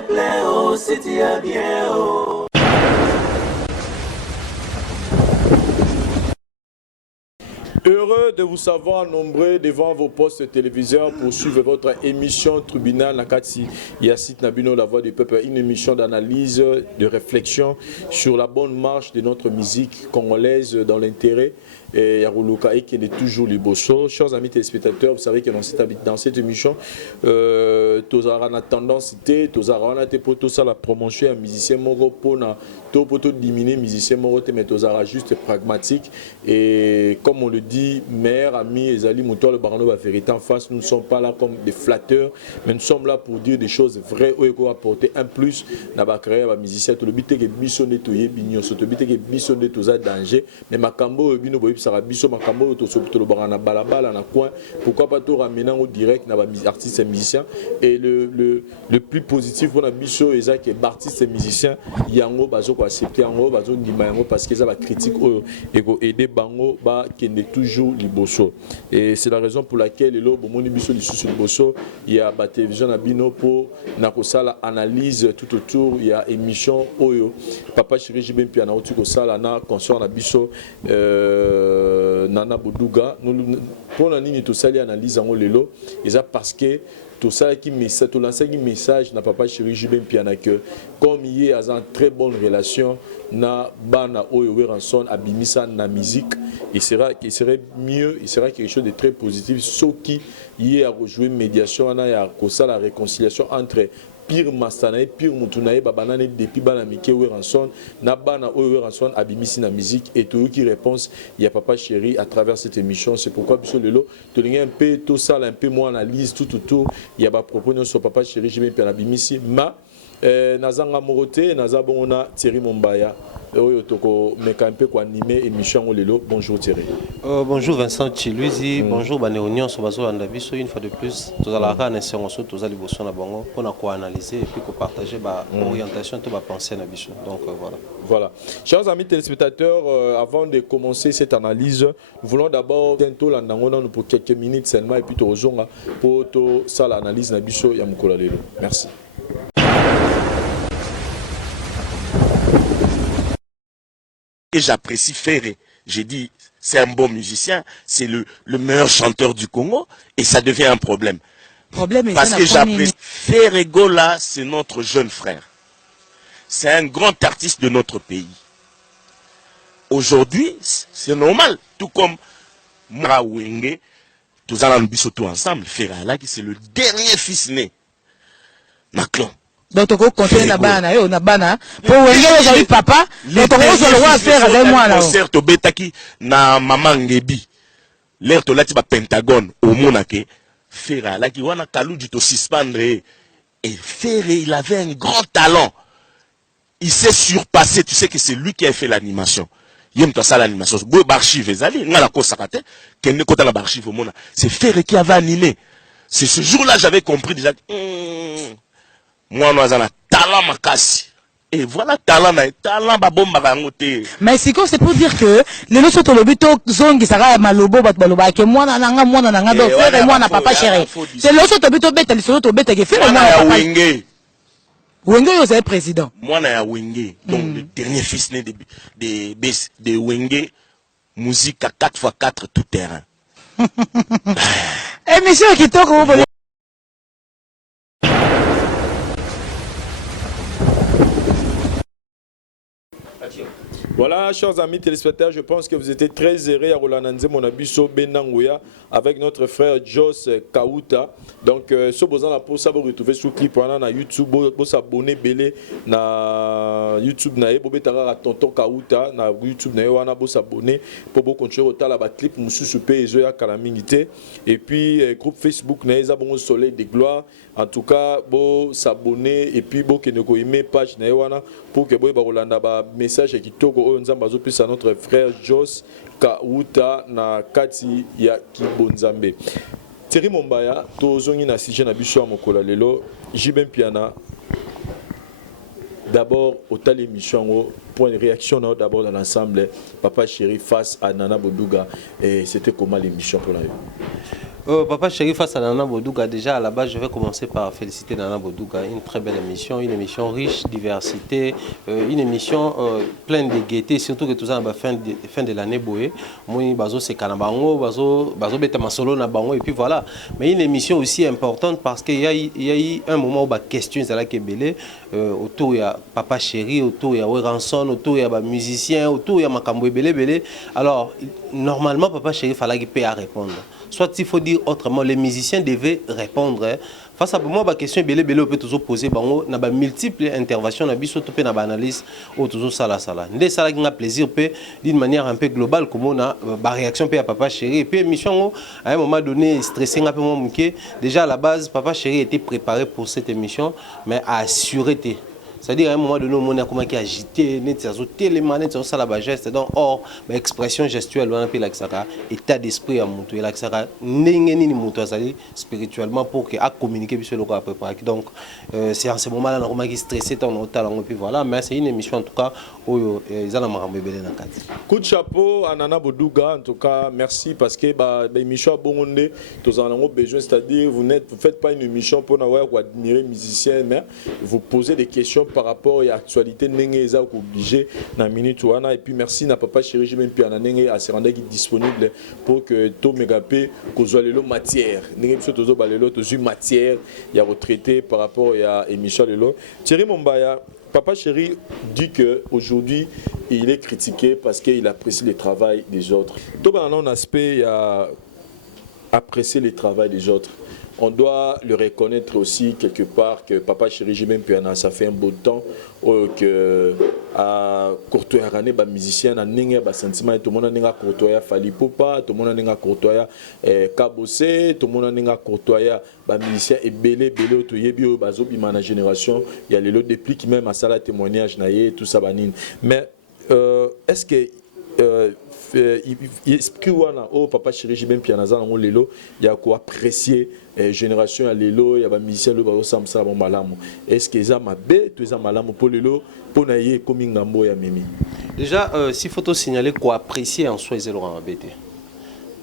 te plaît, oh, si tu es bien, oh. Heureux de vous savoir nombreux devant vos postes téléviseurs pour suivre votre émission Tribunal Nakati Yassit Nabino, la voix du peuple, une émission d'analyse, de réflexion sur la bonne marche de notre musique congolaise dans l'intérêt et Yaruluka et qui est toujours les bosso. Chers amis téléspectateurs, vous savez que dans cette émission, Tozara na tendance, Tozara na te poto ça la promotion à musicien moro pona to poto diminuer musicien moro te mais Tozara juste pragmatique et comme on le dit, mère, ami, Ezali, Moutoir, le baron de la vérité en face, nous ne sommes pas là comme des flatteurs, mais nous sommes là pour dire des choses vraies, où il faut apporter un plus dans la carrière de musicien. Tout le but est que mission nettoyer, bignon, tout le but est que mission nettoyer danger, mais ma cambo, bino, boy, ça va biso, ma cambo, tout le baron na balabala, na coin, pourquoi pas tout ramener au direct, na artiste et musicien. Et le plus positif pour la biso, c'est que l'artiste et musicien, yango, bazo, ko accepter yango, bazo, nima yango, parce que ça va critique, et ko aider bango, ba, qui est toujours liboso. Et c'est la raison pour laquelle il y a la télévision à Bino pour la analyse tout autour, il y a émission Oyo. Papa Chéri Jibin Piana Otiko Sala na consort na biso Nana Boudouga. Pour la ligne tout ça, l'analyse en lelo, et ça parce que tout ça qui lance un message na Papa Chéri Jibin Piana que comme il y a une très bonne relation na bana Oyo Ranson abimisa na musique, il serait mieux, il sera quelque chose de très positif, sauf qui y a rejoué médiation, il y a la réconciliation entre pire Mastanae, pire Moutunae, Babanane, depuis Banamike, Ranson, Nabana, Ranson, abimisi na musique, et tout qui réponse, il y a Papa Chéri à travers cette émission. C'est pourquoi, Bissot Lelo, tu as un peu tout ça, un peu moins analyse, tout autour, il y a pas proposition sur Papa Chéri, je vais bien abimisi, ma. Nazanga Morote, Nazabona Thierry Mombaya. Bonjour Thierry. Bonjour Vincent Chiluizi, bonjour Banéonion, Sobazo Andabiso, une fois de plus, tous à la rane et sur tous à l'Ibosso Nabongo, pour analyser et puis partager l'orientation de ma pensée Nabiso. Donc voilà. Voilà. Chers amis téléspectateurs, avant de commencer cette analyse, nous voulons d'abord bientôt l'andangonan pour quelques minutes seulement et puis pour ça l'analyse Nabiso Yamukola Lelo. Merci. Et j'apprécie Ferré. J'ai dit, c'est un bon musicien, c'est le meilleur chanteur du Congo, et ça devient un problème. Parce que j'apprécie Ferré Gola, c'est notre jeune frère. C'est un grand artiste de notre pays. Aujourd'hui, c'est normal, tout comme Mara Wenge, tous allons nous tout ensemble. Ferré Alaki, c'est le dernier fils né. Macron. Donc tu compter na bana yo na bana pour wengelo za papa donc on se le voit faire avec moi là concert to betaki na maman Ngebi l'air to lati ba Pentagone au monake Ferré laki wana kaluji to suspendre et Ferré il avait un grand talent, il s'est surpassé, tu sais que c'est lui qui a fait l'animation. Yem to ça l'animation bo archive ezali ngala ko sakate kenne kota la archive au mona, c'est Ferré qui avait animé. C'est ce jour-là j'avais compris déjà moi, nous avons un talent makasi. Et voilà, talent babomba bangote. Mais c'est pour dire que les notions de l'obito zongi sara malobo bat baloba que moi nanga do frère et moi na papa chéri. C'est le notion de l'obito bête les notions de bête que fait moi papa. Wenge yo c'est président. Moi na ya Wenge. Donc le dernier fils né de Wenge, musique à 4x4 tout terrain. Émission qui toque au Voilà, chers amis téléspectateurs, je pense que vous étiez très heureux à Rolananze Monabiso Benangoya avec notre frère Jos Kauta. Donc, ce besoin là pour ça, vous retrouvez sous clip na YouTube, vous s'abonner belé na YouTube na ebo betara tonton Kauta na YouTube na wana vous s'abonner pour vous continuer au la clip musu super ezo ya calamité et puis groupe Facebook na eza bon soleil de gloire. En tout cas, vous s'abonner et puis vous que ne aimer page na wana pour que vous ba ba message qui toko Nzambazo plus à notre frère Jos Kauta na kati ya Kibonzambe. Thierry Mombaya, tozongi na sujet na biso mokola lelo, Jibin Piana. D'abord, au tal émission, point de réaction d'abord dans l'ensemble, Papa Chéri face à Nana Boudouga. Et c'était comment l'émission pour la Papa Chéri face à Nana Bodouga, déjà à la base, je vais commencer par féliciter Nana Bodouga. Une très belle émission, une émission riche, diversité, une émission pleine de gaieté, surtout que tout ça, à la fin de l'année, moi, bazo c'est Kanabango, bazo beta masolo na bango, et puis voilà. Mais une émission aussi importante parce qu'il y a eu un moment où la question est là qui est belé, autour il y a Papa Chéri, autour il y a Ranson, autour il y a musicien, autour il y a Makambo belé. Alors, normalement, Papa Chéri, il fallait qu'il puisse répondre. Soit il faut dire autrement, les musiciens devaient répondre. Face à moi, la question est on peut toujours poser, on a multiples interventions, on a une analyse, toujours ça. Dès ça, il y a plaisir d'une manière un peu globale, comme on a une réaction à Papa Chéri. Et puis, émission, à un moment donné, stressé un peu moins. Déjà, à la base, Papa Chéri était préparé pour cette émission, mais à assurer. C'est-à-dire à un moment donné, on a comment qui agité, ça la geste. Donc, or, expression gestuelle, on a appelé état d'esprit à monter, spirituellement pour qu'il a communiqué sur le corps à peu près. Donc, c'est en ce moment-là qu'on a stressé, on a puis voilà. Mais c'est une émission en tout cas où ils ont un coup de chapeau à Nana Bodouga, en tout cas, merci parce que l'émission a bonondé, nous en avons besoin, c'est-à-dire vous ne faites pas une émission pour admirer les musiciens, mais vous posez des questions par rapport à l'actualité, vous êtes obligé dans minute et puis merci à Papa Chéri, même puis à se rendre disponible pour que tout mégapé soit le matière, matière, il y a retraité par rapport à l'émission de Thierry Mombaya. Papa Chéri dit qu'aujourd'hui, il est critiqué parce qu'il apprécie le travail des autres. Tout un aspect, il y a apprécier le travail des autres. On doit le reconnaître aussi quelque part que Papa Chéri, même Piana, ça fait un beau temps que à Courtoya Rané, musicien, a un sentiment, tout le monde a Courtoya Fali Popa, tout le monde a Courtoya Kabose, tout le monde a Courtoya musicien et belé, tout yebi bazo bimana génération, il y a les lots depuis qui même à ça la témoignage naïe tout ça banine. Mais est-ce que Papa Chéri, même Pianaza, il y a quoi apprécier génération à l'élo, il y a des musiciens qui sont malamu. Est-ce que ça m'a bé, tout ça malamu pour l'élo, pour naïe comme un gambo ya mimi. Déjà, s'il faut signaler quoi apprécier en soi, c'est le rembêté.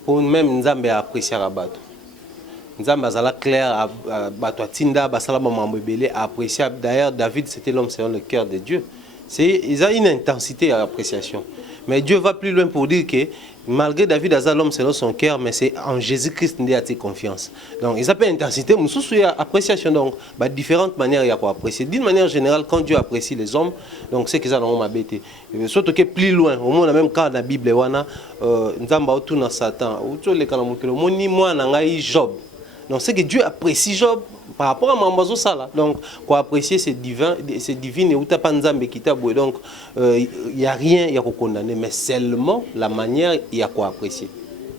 Pour même Nzambe apprécier Rabat. Nzambe azala clair à Batoatinda, Basalama Mambébélé apprécier. D'ailleurs, David, c'était l'homme selon le cœur de Dieu. Il a une intensité à l'appréciation. Mais Dieu va plus loin pour dire que malgré David Azal, l'homme selon son cœur, mais c'est en Jésus-Christ qu'il a confiance. Donc, ils appellent intensité, mais il y a appréciation. Donc, différentes manières, il y a quoi apprécier. D'une manière générale, quand Dieu apprécie les hommes, donc c'est qu'ils ont m'abêté. Surtout que plus loin, au moins, même quand dans la Bible, nous avons tout dans Satan, Job. Donc, c'est que Dieu apprécie Job par rapport à Mambazo Sala. Donc, quoi apprécier, c'est divin et où tu pas Nzambe qui t'a boué. Donc, il n'y a rien à condamner, mais seulement la manière, il y a quoi apprécier.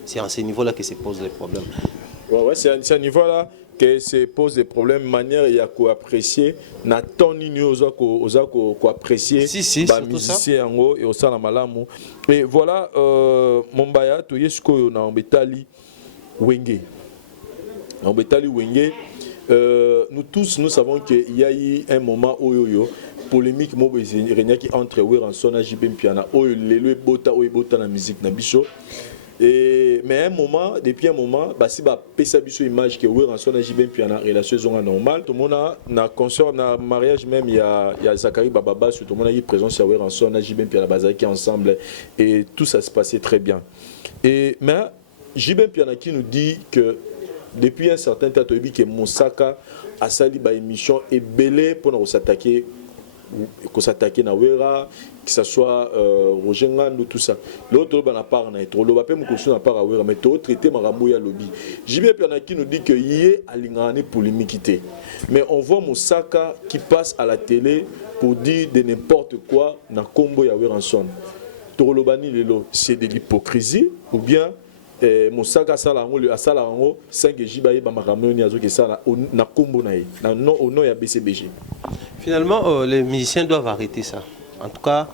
C'est à ce niveau-là que se posent les problèmes. Ouais, c'est à ce niveau-là que se posent des problèmes. Manière, il y a quoi apprécier. Nathan ni aux quoi apprécier. Si, musicien en haut et au sein de Malamu. Et voilà, Mombaya, tu es ce qu'on a en Betali Wenge. En Betali Wenge. Nous tous, nous savons qu'il y a eu un moment où polémique qui entre Weranson et Jibem Piana, où le bota la musique na bicho. Mais un moment, depuis un moment, si ba pesa bicho image que Weranson et Jibem Piana relation sont normale, tout le monde na concert na mariage même il y a Zachary Bababa, tout le monde a eu présence à Weranson et Jibem Piana bazaki ensemble et tout ça se passait très bien. Mais Jibem Piana qui nous dit que depuis un certain temps, tu as vu que Moussaka a sali ba émission et belé pour nous s'attaquer na Wera, que ce soit Roger Ngandou, tout ça. L'autre, on a part na etro, l'autre, on a part à Wera, mais tout traité Maramouya lobby. JB Pianaki nous dit que yé a l'ingane polémique. Mais on voit Moussaka qui passe à la télé pour dire de n'importe quoi na Combo ya Weranson. Torolobani lelo, c'est de l'hypocrisie ou bien Moussaka Salango, le Salango, 5 Jibaye Bamaramoni Azoke Sala, na Kombo Nae, au nom ya BCBG. Finalement, les musiciens doivent arrêter ça. En tout cas,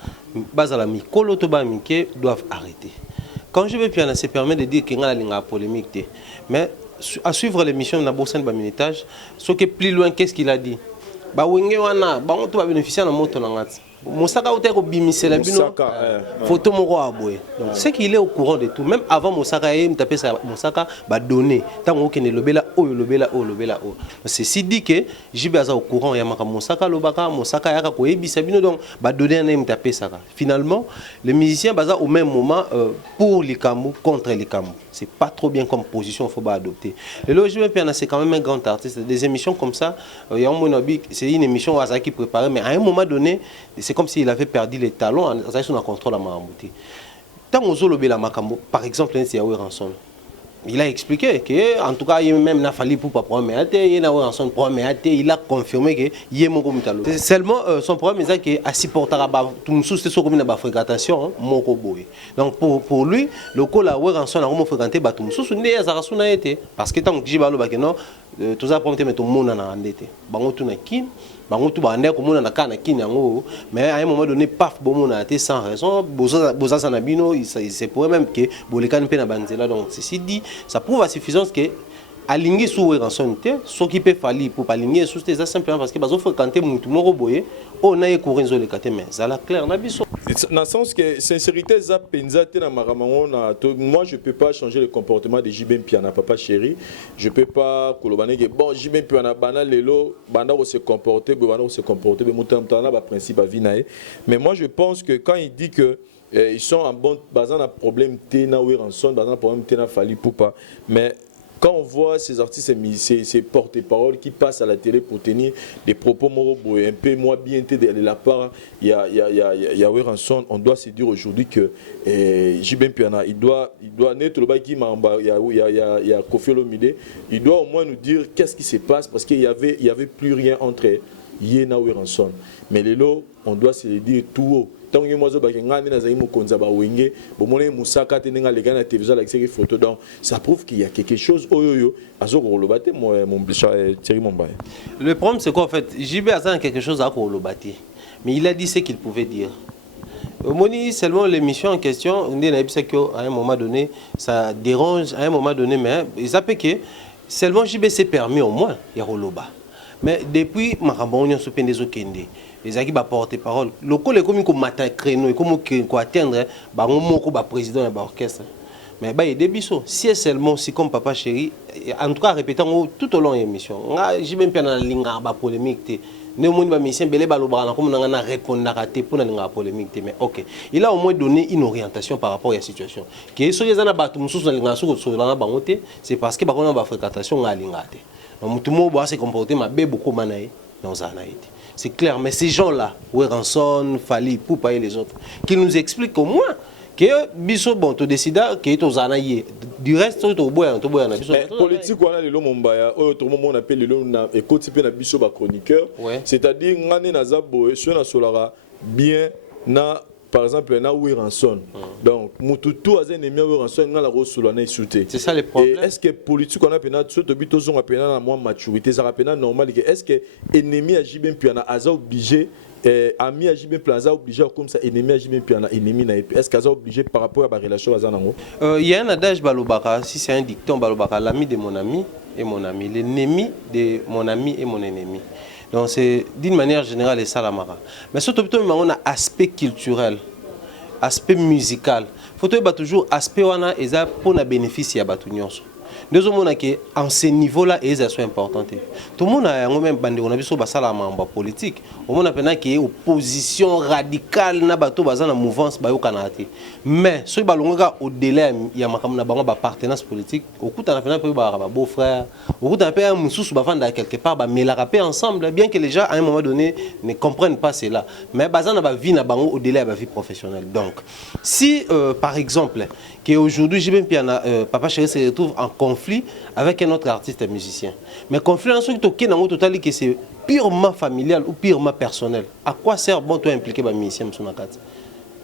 Bazalami, Kolotoba Mike doivent arrêter. Quand je vais piano, ça permet de dire qu'il y a une polémique. Mais à suivre l'émission de Nabosan Baminitage, ce qui est plus loin, qu'est-ce qu'il a dit? ba wenge wana bango to ba bénéficier na moto na ngati Moussaka ote ko bimisela bino photo moko aboye. Donc c'est qu'il est au courant de tout, même avant Moussaka me taper ça Moussaka ba donner tant que ne lobela o lobela o lobela o. Ceci dit que jibaza au courant ya maka Moussaka lobaka Moussaka yaka ko ebisa bino donc ba donner me taper ça. Finalement les musiciens baza au même moment pour les Kamou contre les Kamou. C'est pas trop bien comme position, faut pas adopter. Le logement Piana c'est quand même un grand artiste. Des émissions comme ça, il y a un monobi, c'est une émission qui préparait, mais à un moment donné, c'est comme s'il avait perdu les talons, en contrôle à Mahamouti. Tant que par exemple, un Siaoué Ranson, il a expliqué que, en tout cas, il même n'a fallu pour pas prendre il a confirmé que il est mon commitalo. Seulement son problème c'est que à supporter tout le sous c'est comme une fréquentation mon boy. Donc pour lui le col à Ranson a comment fréquenter tout le sous né ça a été parce que tant que j'ibalo ba que non tout ça pour mettre tout le monde en endetté. Bango tout na kin bango tout ba ndeko mona na kana kin yango mais à un moment donné paf bon mon a été sans raison boza sanabino il c'est pour même que bolekan pe na banzela donc ceci dit ça prouve à suffisance que aligner sous rançon ce qui peut falloir pour pas aligner sous c'est simplement parce que bazo fréquenter mutu moko boye on a courir zo le kate mais ça la clair na biso dans le sens que sincérité za penza te na maramango na moi je peux pas changer le comportement de JB Mpiana papa chéri je peux pas kolobane que bon JB Mpiana bana lelo banda ko se comporter be mutamtana ba principe a vinae mais moi je pense que quand il dit que ils sont en bon bazan a problème tena ou rançon bazan problème tena fali poupa mais quand on voit ces artistes, ces porte-parole qui passent à la télé pour tenir des propos moraux un peu moins bien de la part, il y a Ranson, on doit se dire aujourd'hui que JB Mpiana, il doit naître le bail qui m'a il y a Kofi Olomide, il doit au moins nous dire qu'est-ce qui se passe parce qu'il y avait plus rien entre Yena ou Ranson. Mais les lots, on doit se le dire tout haut. Tant que moi je photo donc ça prouve qu'il y a quelque chose le problème c'est quoi en fait JB a quelque chose à Kolobati mais il a dit ce qu'il pouvait dire Moni seulement l'émission en question on dit à un moment donné ça dérange à un moment donné mais ils appellent que seulement JB s'est permis au moins il y a Roloba mais depuis Marambo on a suspendé Zokende les acquis va porter parole le col est comme matin créneau et comme qu'on atteindre bah on moko bah président de l'orchestre mais bah il y a des bisous si seulement si comme papa chéri en tout cas répétant tout au long de l'émission j'ai même pas dans la ligne bah polémique ne monde ba mission belé ba lobana comme on a répondre raté pour la polémique mais OK il a au moins donné une orientation par rapport à la situation que so les ana batu mususu na linga so na bangote c'est parce que ba kona ba fréquentation nga lingate donc tout le monde va se comporter ma bé beaucoup manaï dans un été. C'est clair, mais ces gens-là, Ranson, Fali, Poupa et les autres, qui nous expliquent au moins que biso bon to décida que to zanaye du reste to boya na biso politique wana lelo mombaya oyo to moment on appelle lelo na ekoti pe na biso ba chroniqueur c'est-à-dire ngane na zabo so na solara bien na par exemple na Ranson donc mututu a ennemi Ranson ngala ko solana souté c'est ça le problème est-ce que politique on a pena so to bito zo pena na moi maturité ça pena normal que est-ce que ennemi a JB Mpiana aza obligé ami à JB Plaza obligé comme ça ennemi à JB Mpiana ennemi na est-ce qu'ils sont obligés par rapport à la relation à nango il y a un adage balobaka si c'est un dicton balobaka l'ami de mon ami est mon ami l'ennemi de mon ami est mon ennemi donc c'est d'une manière générale et ça la mara mais surtout on a aspect culturel aspect musical faut toujours aspect wana eza pour na bénéfice ya batu nyonso deux hommes qui en ce niveau-là ils sont importants. Tout le monde a même bandé on a vu sur basala mamba politique. Au monde a peine qui est opposition radicale na bateau basé na mouvance bayo kanate. Mais ceux balonga au-delà il y a makamna bango ba partenance politique. Au coup t'as peine peu ba beau-frère. Au coup t'as peine mususu ba vendre quelque part ba mais la rapper ensemble bien que les gens à un moment donné ne comprennent pas cela. Mais basé na ba vie na bango au-delà ba vie professionnelle. Donc si par exemple que aujourd'hui JB Mpiana papa chéri se retrouve en conflit avec un autre artiste et musicien. Mais conflit en ce qui est c'est purement familial ou purement personnel. À quoi sert bon toi impliqué par musicien Msunakat?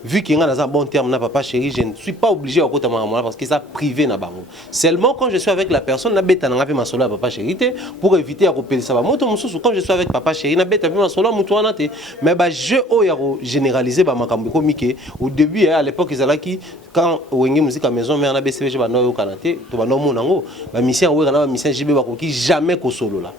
Vu qu'il y a un bon terme, papa chéri, je ne suis pas obligé à côté de moi parce que ça privé na bango. Seulement quand je suis avec la personne, na bête na ma solo papa chéri pour éviter à couper ça va. Moi quand je suis avec papa chéri, na bête ma solo mutuana te. Mais bah je o généraliser ba makambo comique. Au début à l'époque ils allaient qui quand wenge musique à maison mais na BCBG ba no yo kanate to ba no monango ba mission o na ba mission JB ba ko ki jamais ko solo là.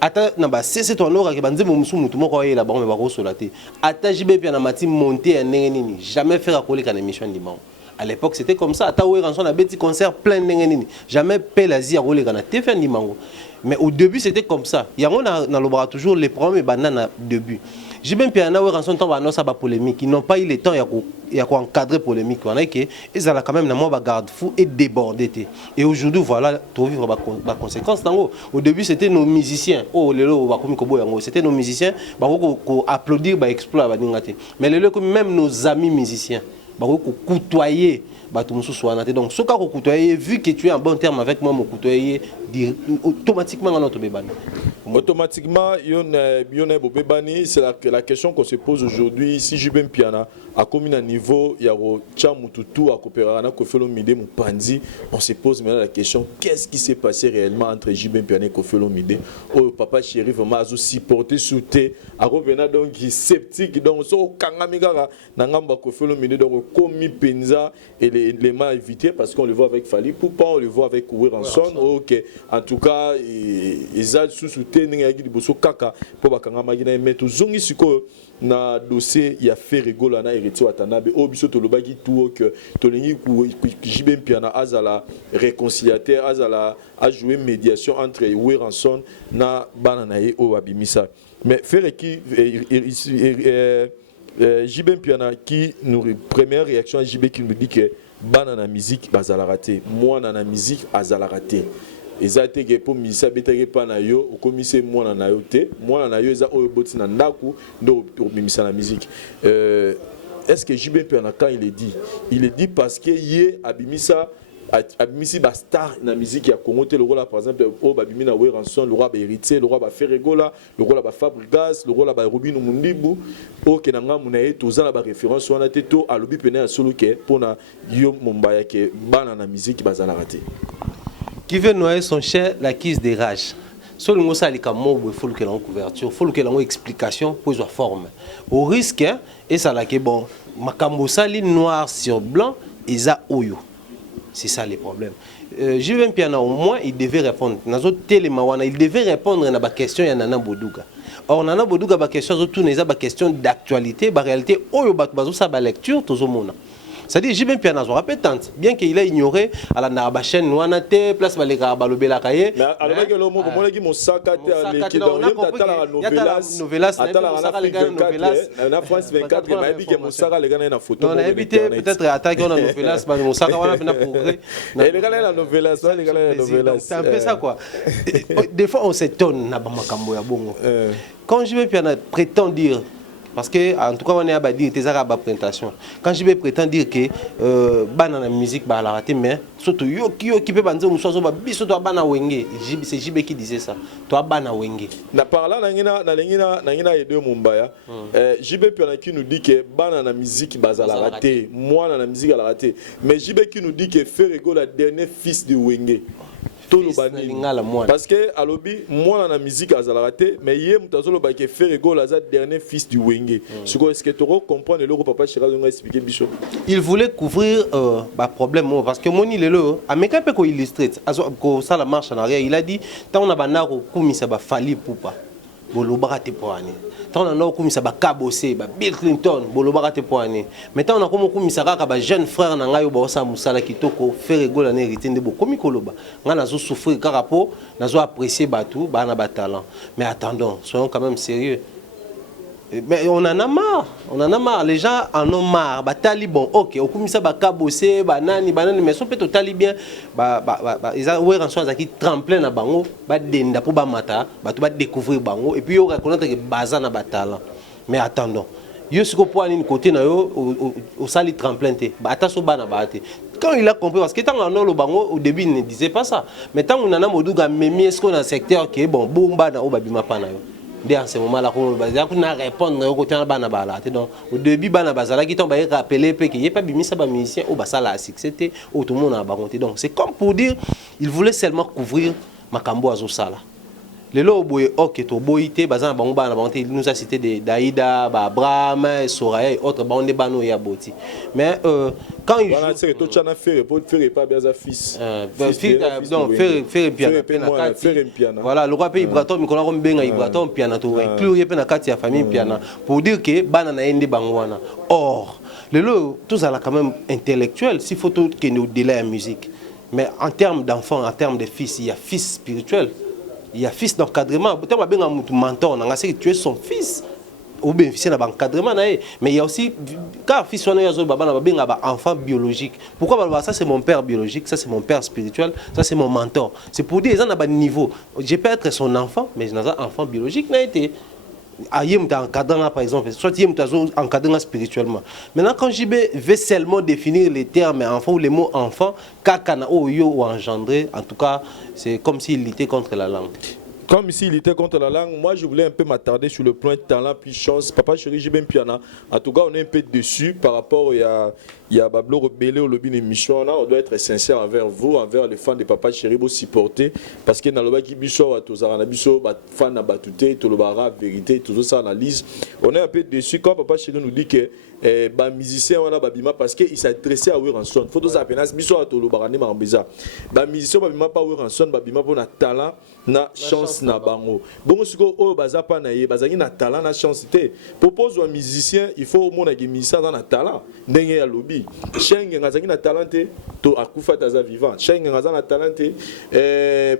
ata na ba c'est toi nora ke banze momusu mutu moko yela ba ba ko solate ata jibe pia na mati monter ya nini jamais faire koleka na émission dimanche. À l'époque c'était comme ça ata we ranson na beti concert plein nini jamais pelazi ya koleka na TFN dimanche. Mais au début c'était comme ça. Yango na lobara toujours les problèmes banana début. J'ai bien pu en ranson temps ba no ça ba polémique, ils n'ont pas eu le temps ya ko encadrer polémique on a que ils allaient quand même na moi ba garde fou et déborder. Et aujourd'hui voilà tout vivre ba conséquence tango. Au début c'était nos musiciens. Oh lelo ba komi ko boyango, c'était nos musiciens ba ko applaudir ba exploit ba ningate. Mais lelo même nos amis musiciens ba ko côtoyer donc, si tu as vu que tu es en bon terme avec moi, automatiquement, automatiquement, c'est la question qu'on se pose aujourd'hui. Si Jibem Piana a commis un niveau, il y a Tchamututu, à Coopérana, Kofelo Mide, Mupandi, on se pose maintenant la question qu'est-ce qui s'est passé réellement entre Jibem Piana et Kofelo Mide? Oh, papa chéri, vraiment, a supporté, soutenu, a revenu donc sceptique, donc, so, Kangamigara, Nangamba Kofelo Mide, donc, commis Penza et les mains évitées parce qu'on le voit avec Fali Poupa, on le voit avec Ouéranson. Ok, en tout cas, ils ont sous-soutenu Bosso Kaka pour Bakanga mais tout zongi siko na dossier il y a fait rigola na héritier Watanabe au biso to lobaki tout que tolingi ku Jibem Piana azala réconciliateur azala a joué médiation entre Ouéranson na bananaye au abimisa mais faire qui Jibem Piana qui nous première réaction à JB qui nous dit que banana musique bazala raté moi na musique azala raté ezate ke po misa betake pa na yo okomise moi na yo te moi na yo eza oyo boti na ndaku ndo mimisa na musique est-ce que JB Piana quand il est dit parce que yé abimisa abimisi ba star na musique ya Congo te le rôle par exemple au babimi na Ouéranson le roi ba héritier le roi ba Ferregola le roi ba Fabregas le roi ba Robino Mundibu o kenanga munaye tozala ba référence wana te to alobi pena solo ke pona yo mombaya ke bana na musique bazala raté qui veut noyer son chien l'acquise des rages. Seul le ça il faut que l'on couverture, faut que l'on explication pour sa forme. Au risque et ça là que bon, makambo sali noir sur blanc et ça oyo. C'est ça les problèmes. Jibem Piana au moins il devait répondre. Dans autres télémawana il devait répondre à la question ya Nana Boduga. Or Nana Boduga ba question surtout les ba question d'actualité, ba réalité oyo ba ça ba lecture tout mona. C'est-à-dire Jibem Piana zo répétante bien qu'il a ignoré à la narba chaîne noanate place baleka balobela kaye. Mais alors que le mot comme on dit mon sac à l'équipe dans le novelas atala na France 24 il m'a dit que mon sac les gars na photo. On a évité peut-être attaquer on a novelas mais mon sac wana na progrès. Et les gars na novelas, les gars na novelas. C'est un peu ça quoi. Des fois on s'étonne na ba makambo ya bongo. Quand Jibem Piana prétend dire parce que en tout cas on est à dire tes arabes présentation quand je vais prétendre dire que banana musique ba la raté mais surtout yo qui peut banzo musozo ba biso to bana wenge c'est JB qui disait ça toi bana wenge na parla na ngina et deux mumbaya JB Piana qui nous dit que banana musique bazala raté moi na musique la raté mais JB qui nous dit que Ferrego la dernier fils de Wenge. Parce que à l'obi moi la musique a raté mais hier mutazolo ba ke Ferrego la dernier fils du Wenge. Ce que est-ce que tu comprendre le papa Chira nous expliquer bicho. Il voulait couvrir bah problème parce que moni lelo ameka pe ko illustrer ko ça la marche en arrière il a dit tant on a banaro kumisa ba Fali Poupa bolobaka te poane tant on a kumisa ba Kabose ba Bill Clinton bolobaka te poane mais tant on a comme kumisa kaka ba jeune frère na ngai ba sa musala kitoko Ferrego la hérité ndebo komi koloba nga nazo souffrir kaka po nazo apprécier batu ba na ba talent mais attendons soyons quand même sérieux. Mais on en a marre, les gens en ont marre. Bah tali bon, ok, au coup ça bah Kabose, banani, mais sont peut-être tali bien, ils ont ouais en soi qui tremplin na bango, bah denda pour bah mata, bah tu vas découvrir bango et puis on reconnaître que baza na batala. Mais attendons, yo ce qu'on peut aller côté na yo au sali tremplin te, bah attention bah na baate. Quand il a compris, parce que tant qu'on a le bango au début il ne disait pas ça, mais tant on a Moduga même est-ce qu'on a un secteur qui est bon, bomba na obabima pa na yo. Dès ce moment-là, on a répondu au côté de Banabala. Donc, au début, Banabazala qui tombe à rappeler qu'il n'y a pas de musicien au Bassala à c'était où tout le monde a baronté. Donc, c'est comme pour dire, il voulait seulement couvrir Makambo Azosala. Les lots ok to boité bazan bango bana bango il nous a cité des Daïda, Abraham, Soraya et autres bango ne bano ya boti. Mais quand il voilà c'est que tu as fait pour faire pas bien fils. Donc faire piano. Voilà, le roi pays Ibraton mi kola kombenga Ibraton piano to inclure ye pe na kati ya famille piano pour dire que bana na ende bango wana. Or, les lots tous à la quand même intellectuel, s'il faut tout que nous délai la musique. Mais en termes d'enfants, en termes de fils, il y a fils spirituel. Il y a fils d'encadrement. Tu as un mentor, tu es son fils. Ou bénéficier d'un encadrement. Mais il y a aussi, car fils, on a un enfant biologique. Pourquoi ça c'est mon père biologique, ça c'est mon père spirituel, ça c'est mon mentor. C'est pour dire, ils ont un niveau. Je peux être son enfant, mais je n'ai pas un enfant biologique. Par exemple, soit il est encadré spirituellement. Maintenant, quand je vais seulement définir les termes enfant ou les mots enfant, kakana ou engendré, en tout cas, c'est comme s'il luttait contre la langue. Comme ici il était contre la langue, moi je voulais un peu m'attarder sur le plan de talent puis chance. Papa chéri, j'ai bien piano. En tout cas, on est un peu dessus par rapport à Bablo Rebelle au lobby d'émission. On doit être sincère envers vous, envers les fans de Papa chéri, vous supporter. Parce que dans le bas qui biso à tous les fans à batouté, tout le bara vérité, tout ça analyse. On est un peu dessus quand Papa chéri nous dit que les musiciens on a babima parce qu'il s'adressait à Weranson. Faut tous appeler biso à tout le bara ne marambeza. Les musiciens babima pas Weranson, babima pour na talent, na chance. Na bango bongo siko o baza pa na ye bazaki na talent na chance te propose un musicien il faut mona que musicien dans na talent ndenge ya lobby Shenge ngazaki na talent te to akufa taza vivant Shenge ngazana na talent te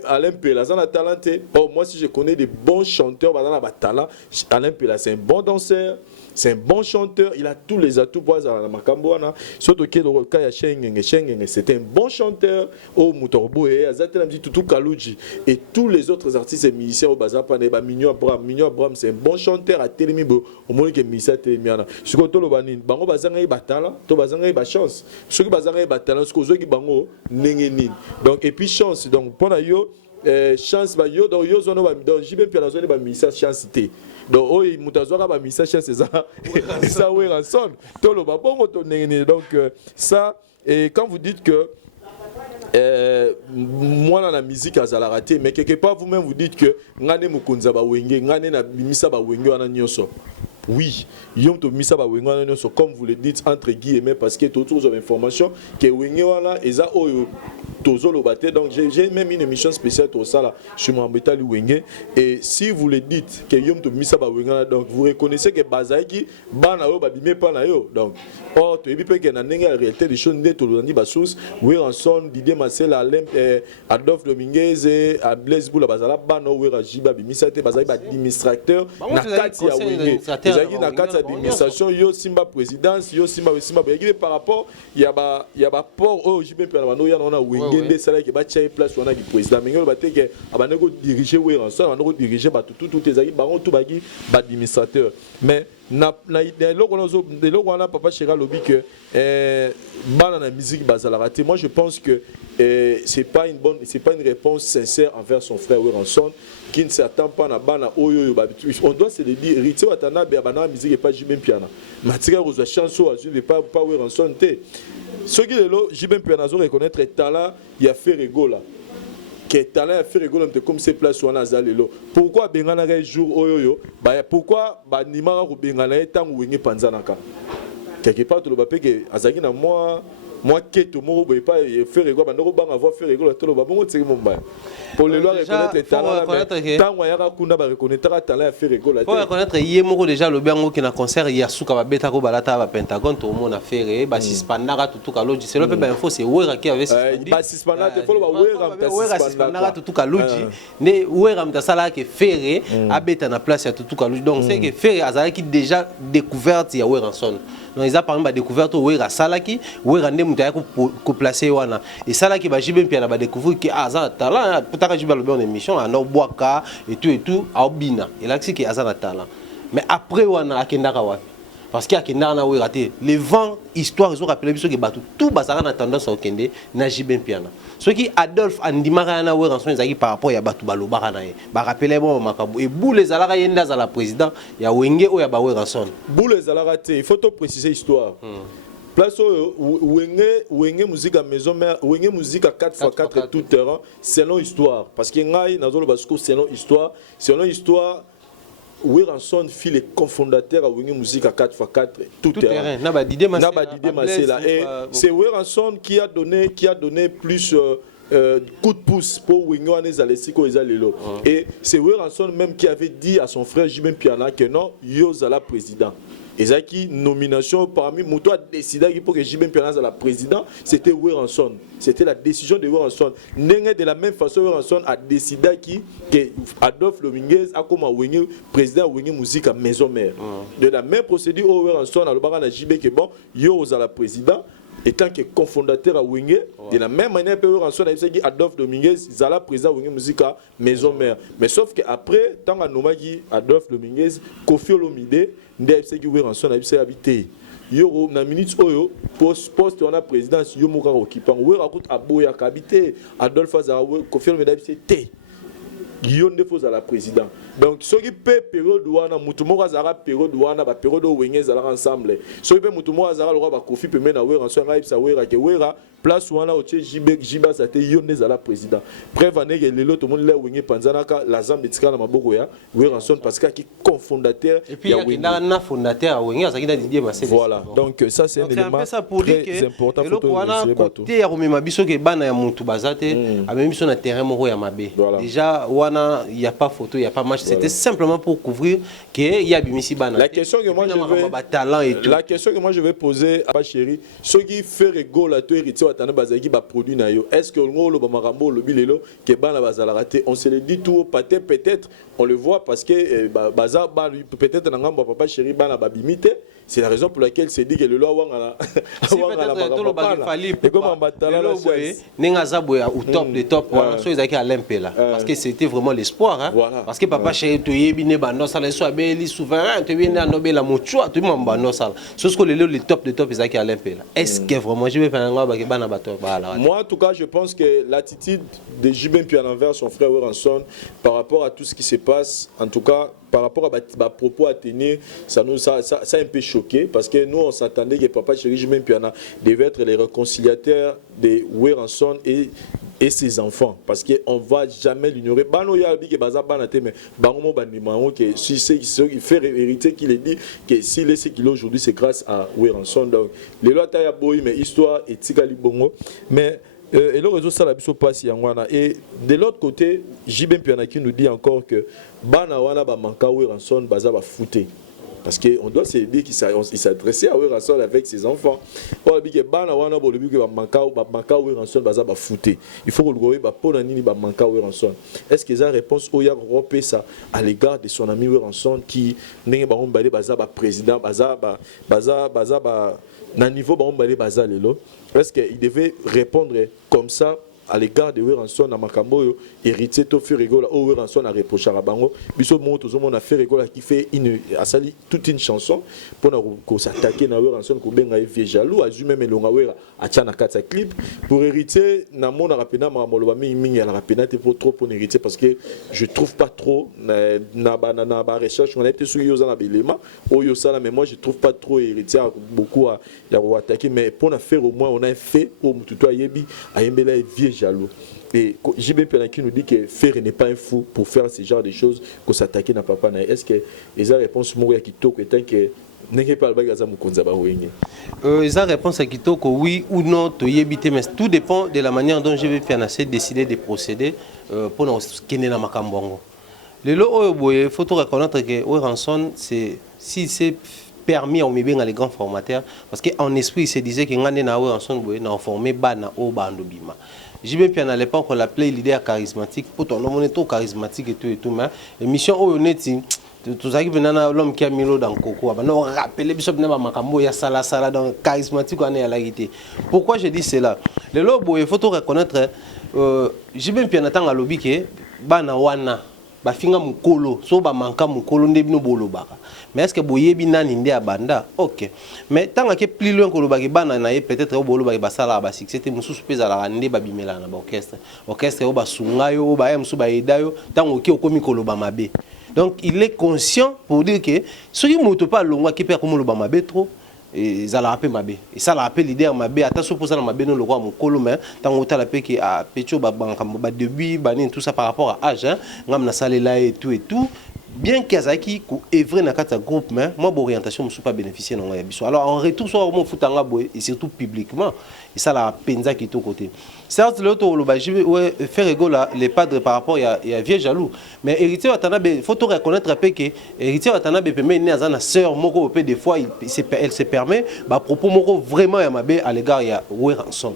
Alain Pela za na talent te. Oh moi si je connais des bons chanteurs bazana ba talent. Alain Pela c'est un bon danseur, c'est un bon chanteur, il a tous les atouts pour avoir la makamboana. Surtout que le cas ya Shenge c'était un bon chanteur au Mutorbo et Azatela dit tout Kaluji et tous les autres artistes et musiciens au Bazapane ba Mignon Abraham c'est un bon chanteur à Telemibo au moins que musicien Telemiana ce que to lo banin bango bazanga batala to bazanga ba chance ce que bazanga batala ce que zo ki bango nengeni donc et puis chance donc pour yo chance ba yo donc yo zono ba donc jibe pia la zone ba musicien chance té donc oh mutazwaka ba musicien chance ça ouais ranson to lo ba bongo to nengeni donc ça et quand vous dites que moi dans la musique à la raté mais quelque part vous-même vous dites que ngane mukunza ba wenge ngane na bimisa ba wenge wana nyoso oui yom to bimisa ba wenge wana nyoso comme vous le dites entre guillemets parce que toujours avez information que wenge wana eza oyo tozolo baté donc j'ai même une émission spéciale pour ça là sur mon métal wenge et si vous le dites que yom to bimisa ba wenge donc vous reconnaissez que bazaiki bana yo ba bimé pa na yo donc oh to ebi pe que na ndenge la réalité des choses ndeto landi ba source Weranson Didier Marcel Adolphe Dominguez et Blaise Boula bazala bano wera jiba bimisa te bazali ba administrateur na kati ya wenge ezali na kati ya administration yo simba présidence yo simba par rapport il y a ba port au jibe pe na bano ya na wenge nde sala ke ba tchai place wana ki président mengelo ba te ke abane ko diriger Weranson abane ko diriger ba tout ezali bango tout bagi ba administrateur mais na loko wana papa chéri lobi que bana na musique bazala raté. Moi je pense que c'est pas une réponse sincère envers son frère Weranson qui ne s'attend pas na bana oyo on doit se le dire rite watana be bana musique et pas Jibin Piana matika rozwa chanson azul et pas Weranson te ce qui lelo Jibin Piana zo reconnaître talent il a fait rigola que talent a fait rigoler comme ces places wana zalelo pourquoi bengana ka jour oyoyo ba pourquoi ba nimara ko bengana etangu wenge panzanaka quelque part to lo bape que azaki na moi keto moko boye pas faire rigoler ba ndoko banga voir faire rigoler to lo ba bongo tseki momba pour le loi reconnaître talent tango ya ka kunda ba reconnaître talent a fait rigoler pour reconnaître yé moko déjà le bango qui na concert ya suka ba beta ko balata ba Pentagone to mona faire ba sispandaka tutuka loji c'est le peu info c'est wera qui avait ba sispandaka faut ba wera sispandaka tutuka loji ne wera mtasala ke faire abeta na place ya tutuka loji donc c'est que faire azala qui déjà découverte ya Weranson donc ils a par exemple découverte wera salaki wera ndé mutaya ko placer wana et salaki ba Jibin Piana ba découvrir que azala talent peut-être Jiba le bon émission à Noboaka et tout à Obina et là c'est que azala talent mais après wana akendaka wapi parce qu'il y a akendaka na raté les vents histoire ils ont rappelé biso que batu tout bazara na tendance à okende na Jibin Piana ce qui Adolphe Andimara na Weranson ezaki par rapport ya batu balobaka na ye ba rappeler bon makabu et boule zalaka yenda za la président ya wenge o ya ba Weranson boule zalaka te il faut to préciser histoire place wenge musique à maison mère wenge musique à 4x4 tout terrain selon histoire parce que ngai nazolo basco selon histoire Weranson fit les cofondateurs à wenge musique à 4x4 tout terrain Nabadidé Masela et c'est Weranson qui a donné plus coup de pouce pour Wingwan et Zalesiko et Zalelo. Et c'est Weranson même qui avait dit à son frère Jimem Piana que non, Yozala président. Et ça qui nomination parmi Mouto a décidé pour que Jimem Piana soit la président, c'était Weranson. C'était la décision de Weranson. De la même façon, Weranson a décidé que Adolphe Dominguez a comme Wenge président Wenge musique à maison mère. De la même procédure, Weranson a le baran à JB que bon, Yozala président. Étant que cofondateur à Wenge, de la même manière que Weranson a dit Adolphe Dominguez, Zala président Wenge musique à maison mère. Mais sauf qu'après, tant que Nomagi Adolphe Dominguez, Kofi Olomide, Ndebseki Weranson a dit habité. Yo na minute oyo poste on a présidence yo moka occupant Werakut aboya habité Adolphe Azara Kofi Olomide a dit té. Guillaume ne faut à la président. Donc, ce qui peut période ouana, Moutoumora Zara période ouana, ba période où Wenge Zara ensemble. Ce qui peut Moutoumora Zara le roi ba Kofi peut mener à Wera, soit Raïb Sawera, que Wera, place ouana, au Tché, Jiba, ça était Yone Zala président. Bref, année, les lots, tout le monde l'a Wenge Panzanaka, la Zam de Tika, la Mabogoya, Wera, parce qu'il est cofondateur. Et puis, il y a un fondateur à Wenge, ça qui a dit, voilà. Donc, ça, c'est un élément très important. Et donc, on a côté, on m'a dit que Bana ya Moutou Bazate, a même sur un terrain moro ya Mabé. Déjà, il n'y a pas photo, il n'y a pas match. C'était simplement pour couvrir qu'il y a Bimisi Bana. La question que moi je vais poser à Chéri, ce qui fait rigolo à toi héritier Watana Bazaki va produire nayo. Est-ce que le Bamarambo le bilelo que Bana Bazala raté? On se le dit tout au pâté peut-être, on le voit parce que Baza peut-être n'angamba papa Chéri Bana Babimite. C'est la raison pour laquelle c'est dit que le loi wangala. Si peut-être le bali fallait. Et comment batala la Nengazaboya au top des top. Voilà, soit ils à l'Impela parce que c'était vraiment l'espoir hein. Parce que papa Chéri Toyebine Bando ça les soit beli souverain, tu viens Nobel la Mochua, tout le monde Bando ça. C'est ce que les top des top ils à l'Impela. Est-ce que vraiment je vais faire un gars qui bana bateau moi en tout cas, je pense que l'attitude de Jibem Piana envers son frère Weranson par rapport à tout ce qui se passe, en tout cas par rapport à ma propos à tenir, ça a un peu choqué parce que nous on s'attendait que papa Chéri Jibem Piana devait être les réconciliateurs de Weranson et ses enfants parce qu'on ne va jamais l'ignorer. Bano Yabi que Baza Banate mais Bangomo Bandimano que si c'est il fait hériter qu'il est dit que s'il est ce qu'il est aujourd'hui c'est grâce à Weranson. Donc les lois taille boy mais histoire et Tikali Bongo mais et le réseau ça la biso passe yangwana et de l'autre côté Jibem Piana qui nous dit encore que Bana wana ba manka Weranson Baza ba fouté. Parce qu'on doit se dire qu'il s'adressait à Weranson avec ses enfants. Il faut que le est-ce que la réponse au Yagoropé ça à l'égard de son ami Weranson qui n'est pas un président, na niveau est-ce qu'il devait répondre comme ça à l'égard de Weranson à Makambo, héritier to fait rigola, Weranson a reproché à Bango, biso monte on a fait rigola qui fait toute une chanson pour s'attaquer na Weranson ko benga vieux jaloux, a même longa wera a tchana kata clip pour héritier na mona rapena mamoloba mingi ya rapena te trop pour héritier parce que je trouve pas trop na recherche on a été sur yoza na belema oyo sala mais moi je trouve pas trop héritier beaucoup à attaquer mais pour faire au moins on a fait au mututo yebi a yembela vieux jaloux. Et JB Pianaki nous dit que faire n'est pas un fou pour faire ce genre de choses, que s'attaquer n'a pas. Est-ce que les réponses mourir qui toque tant que n'est pas le bagage à Mukonzaba Wenge? Les réponses à Kitoko oui ou non, mais tout dépend de la manière dont JB Pianaki décidé de procéder pour nous scanner dans Makambongo. Le lot il faut reconnaître que Weranson c'est si c'est permis à bien les grands formateurs parce qu'en esprit il se disait que ngane na Weranson boye na formé bana au bandobima. JB Piana à l'époque on l'appelait leader charismatique pour ton nom on est trop charismatique et tout mais émission honnête tout ça qui venait l'homme qui a mis l'eau dans le coco on rappelait bishop na makambo ya sala dans charismatique on est à la réalité. Pourquoi je dis cela le lobo il faut reconnaître JB Piana tanga lobby que bana wana ba finga mukolo so ba manka mukolo ndebino bolobaka mais est-ce que boyebi nani ndé abanda OK mais tant que plus loin que le bagi bana na peut-être au bolobaki ba sala ba succès mususu peza la ndé ba bimela na ba orchestre o ba sunga yo ba musu ba edayo tant que okomi koloba mabe donc il est conscient pour dire que ce qui moto pas longwa qui perd comme le ba mabe trop et ça la rappelle Mabé. Et ça la rappelle l'idée à Mabé. Attention pour ça, Mabé, nous le roi, mon colombe, tant qu'on t'a la paix qui a pécho, début, tout ça par rapport à âge, on a salé là et tout et tout. Bien qu'Azaki est vrai dans un groupe, mais moi, mon orientation ne suis pas bénéficiée dans la. Alors, en retour, sur mon foot et surtout publiquement, et ça la peine qui est au côté. Certes, l'autre, faire rigoler les padres par rapport à vieux jaloux. Mais héritier Watanabe, il faut reconnaître que héritier Watanabe peut mener à sa sœur, des fois, elle se permet, à propos vraiment à l'égard de Weranson.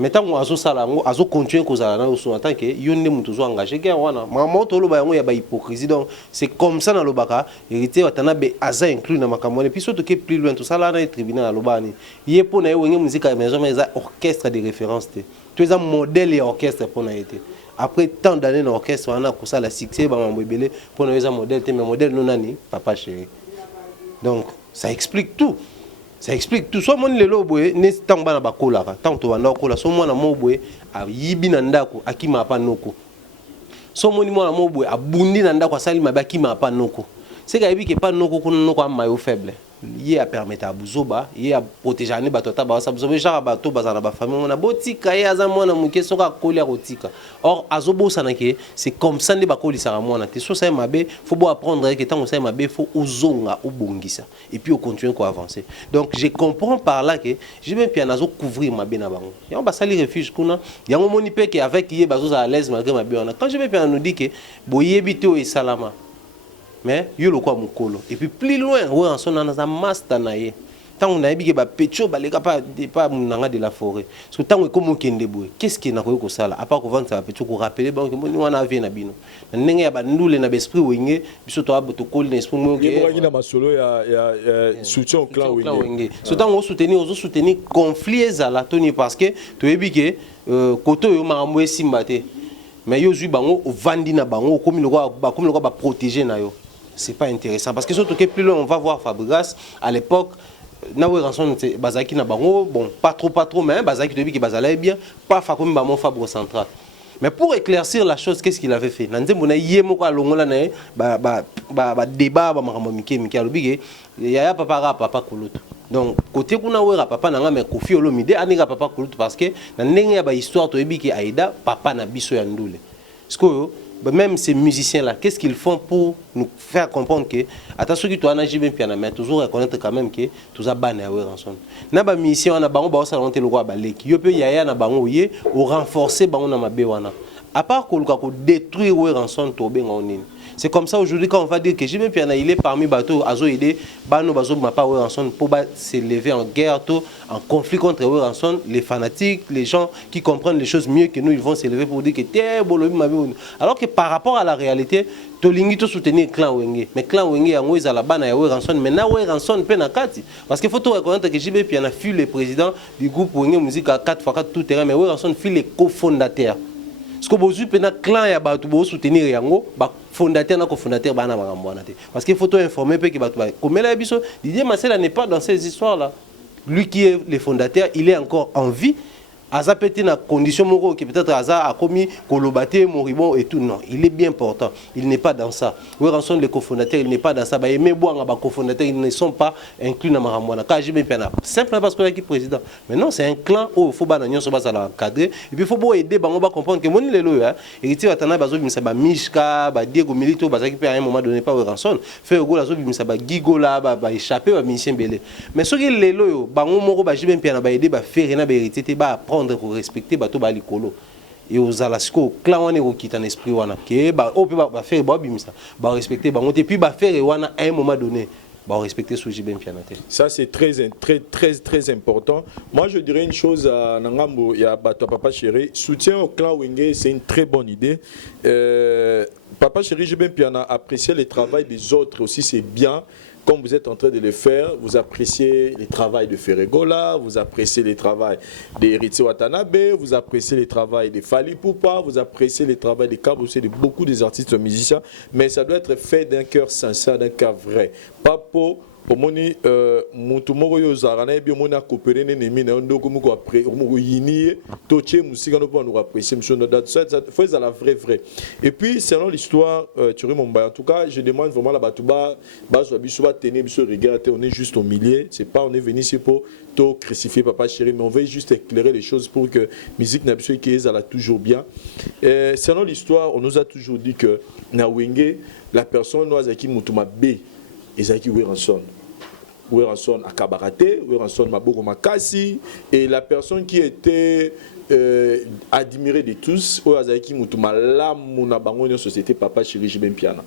Mais tant qu'on continue en tant que yon toujours engagé maman tolo ba y a ba hypocrisie donc c'est comme ça dans le baka hérité Watanabe aza inclus dans makamone et puis surtout que plus loin tout ça là dans le tribunal à lobani yé pour na wenge musique à maison mais orchestre de référence tu es un modèle et orchestre pour na été après tant d'années dans l'orchestre on a pour ça la succès ba mbebele pour na un modèle mais modèle non nani papa chéri donc ça explique tout. Ça explique tout. Soit mon lelo boye ne tant bana bakola tant to bana kola so mwana mo boye a yibi na ndako akima pa noko. So moni mwana mo boye abundi na ndako asali mabe akima pa noko. C'est ka yibi ke pa noko ko noko a mayo faible. Yé a permettre à buzoba, yé a protéger ani batota ba sa buzoba genre bato bazana ba famille on a botika yé aza mwana muke soka kolia rotika. Or azobo sanake c'est comme ça ne ba koli sara mwana te so ça mabe faut beau apprendre que tant ça mabe faut ozonga obongisa et puis on continue quoi avancer. Donc je comprends par là que je vais bien nazo couvrir mabe na bango. Ya on ba sali refuge kuna ya on moni pe que avec yé bazo à l'aise malgré mabe on a quand je vais bien nous dit que boye bito et salama. Mais yo le quoi mukolo et puis plus loin ouais en son dans un master naie tant on a dit que ba pecho ba les pas munanga de la forêt parce que tant comme kende boy qu'est-ce qui na ko ça là à part que vendre ça pecho ko rappeler ba que on a vu na bino na ndenge ya ba ndule na esprit wenge biso to ba to call na esprit mo ke na masolo ya soutien au clan wenge so tant on soutenir conflit ezala toni parce que to ebi que koto yo marambo esimbate mais yo zui bango vandi na bango comme le roi ba protéger na yo. C'est pas intéressant parce que surtout que plus loin on va voir Fabregas à l'époque nawe ranson bazaki na bango bon pas trop mais bazaki depuis que bazala bien pas fa comme mon Fabre central mais pour éclaircir la chose qu'est-ce qu'il avait fait nanze mona yemo ko longola na ba débat ba makambo mike alobi ke ya papa koloto donc côté kuna wera papa nanga mais Kofi Olomide aninga papa koloto parce que na ndenge ya ba histoire to ebi ke Aïda papa na biso ya ndule parce même ces musiciens-là, qu'est-ce qu'ils font pour nous faire comprendre que, attention, que tu as un JB piano, mais toujours reconnaître quand même que tu as banné à Weranson. N'a pas mission, on a bango, on a monté le roi balek. Yo peut y aller na bango yé, ou renforcer bango na mabewana. À part qu'on détruire Weranson, to ben on est. C'est comme ça aujourd'hui quand on va dire que JB piano il est parmi bateaux azo aidé, bano bazo mapa Weranson pour s'élever en guerre, en conflit contre Weranson, les fanatiques, les gens qui comprennent les choses mieux que nous, ils vont s'élever pour dire que t'es bolobi mabe. Alors que par rapport à la réalité, tolingi to soutenir clan Wenge, mais clan Wenge yango ezala bana ya Weranson, mais na Weranson pe na kati parce qu'il faut tout reconnaître que JB piano fut le président du groupe Wenge Musique à 4x4 tout terrain, mais Weranson fut le cofondateur. Parce que bozu pena clan ya batu bo soutenir yango ba fondateur na cofondateur bana makamwana te parce qu'il faut tout informer pe que batu ba comme la biso Didier Marcel n'est pas dans ces histoires là. Lui qui est le fondateur, il est encore en vie. Aza pété na condition moro qui peut-être Aza a commis Kolobate, Moribon et tout. Non, il est bien portant. Il n'est pas dans ça. Weranson, le cofondateur, il n'est pas dans ça. Bah, mais bon, les cofondateurs, ils ne sont pas inclus dans Maramouana. Simplement parce qu'il est président. Mais non, c'est un clan où il faut encadrer. Et puis il faut aider, on va comprendre que mon lelo, héritier Watana, Bazo, Mishka, Diego Milito, qui peut à un moment donné pas Weranson. Fait au goût, Gigola, échapper, musicien belé. Mais ce qui est lelo, Bango Moro, Jibin Piana, aider, faire un héritier, apprendre pour respecter bateau balikolo et aux alasko clan on est au quitte en esprit wana que ba on peut ba faire ba bimisa ba respecter ba monter puis ba faire wana à un moment donné ba respecter sous JB Pianaté. Ça c'est très important. Moi je dirais une chose à Nangambo et à bateau papa chéri, soutien au clan Wenge, c'est une très bonne idée. Papa chéri JB Piana apprécier le travail des autres aussi, c'est bien. Comme vous êtes en train de le faire, vous appréciez le travail de Ferregola, vous appréciez le travail d'Héritier Watanabe, vous appréciez le travail de Fali Poupa, vous appréciez le travail de Kaboussé, de beaucoup des artistes musiciens, mais ça doit être fait d'un cœur sincère, d'un cœur vrai. Pas pour omoni mutu moko yo zarana ebi omoni a coopérer nemi na ndoko moko après moko yini toche musika no pour nous apprécier monsieur ça faut ça la vrai et puis selon l'histoire tu remember en tout cas je demande vraiment la batuba bazo biso ba tenir biso regarder on est juste au milieu c'est pas on est venu ici pour to crucifier papa chéri mais on veut juste éclairer les choses pour que musique na biso qui est toujours bien selon l'histoire on nous a toujours dit que na wenge la personne noazaki mutuma B ezaki Weranson à Kabarate, Weranson Maboko Makasi, et la personne qui était admirée de tous, Oazaki Mutuma Lamuna Bangonia Société Papa Chéri Jibem Piana.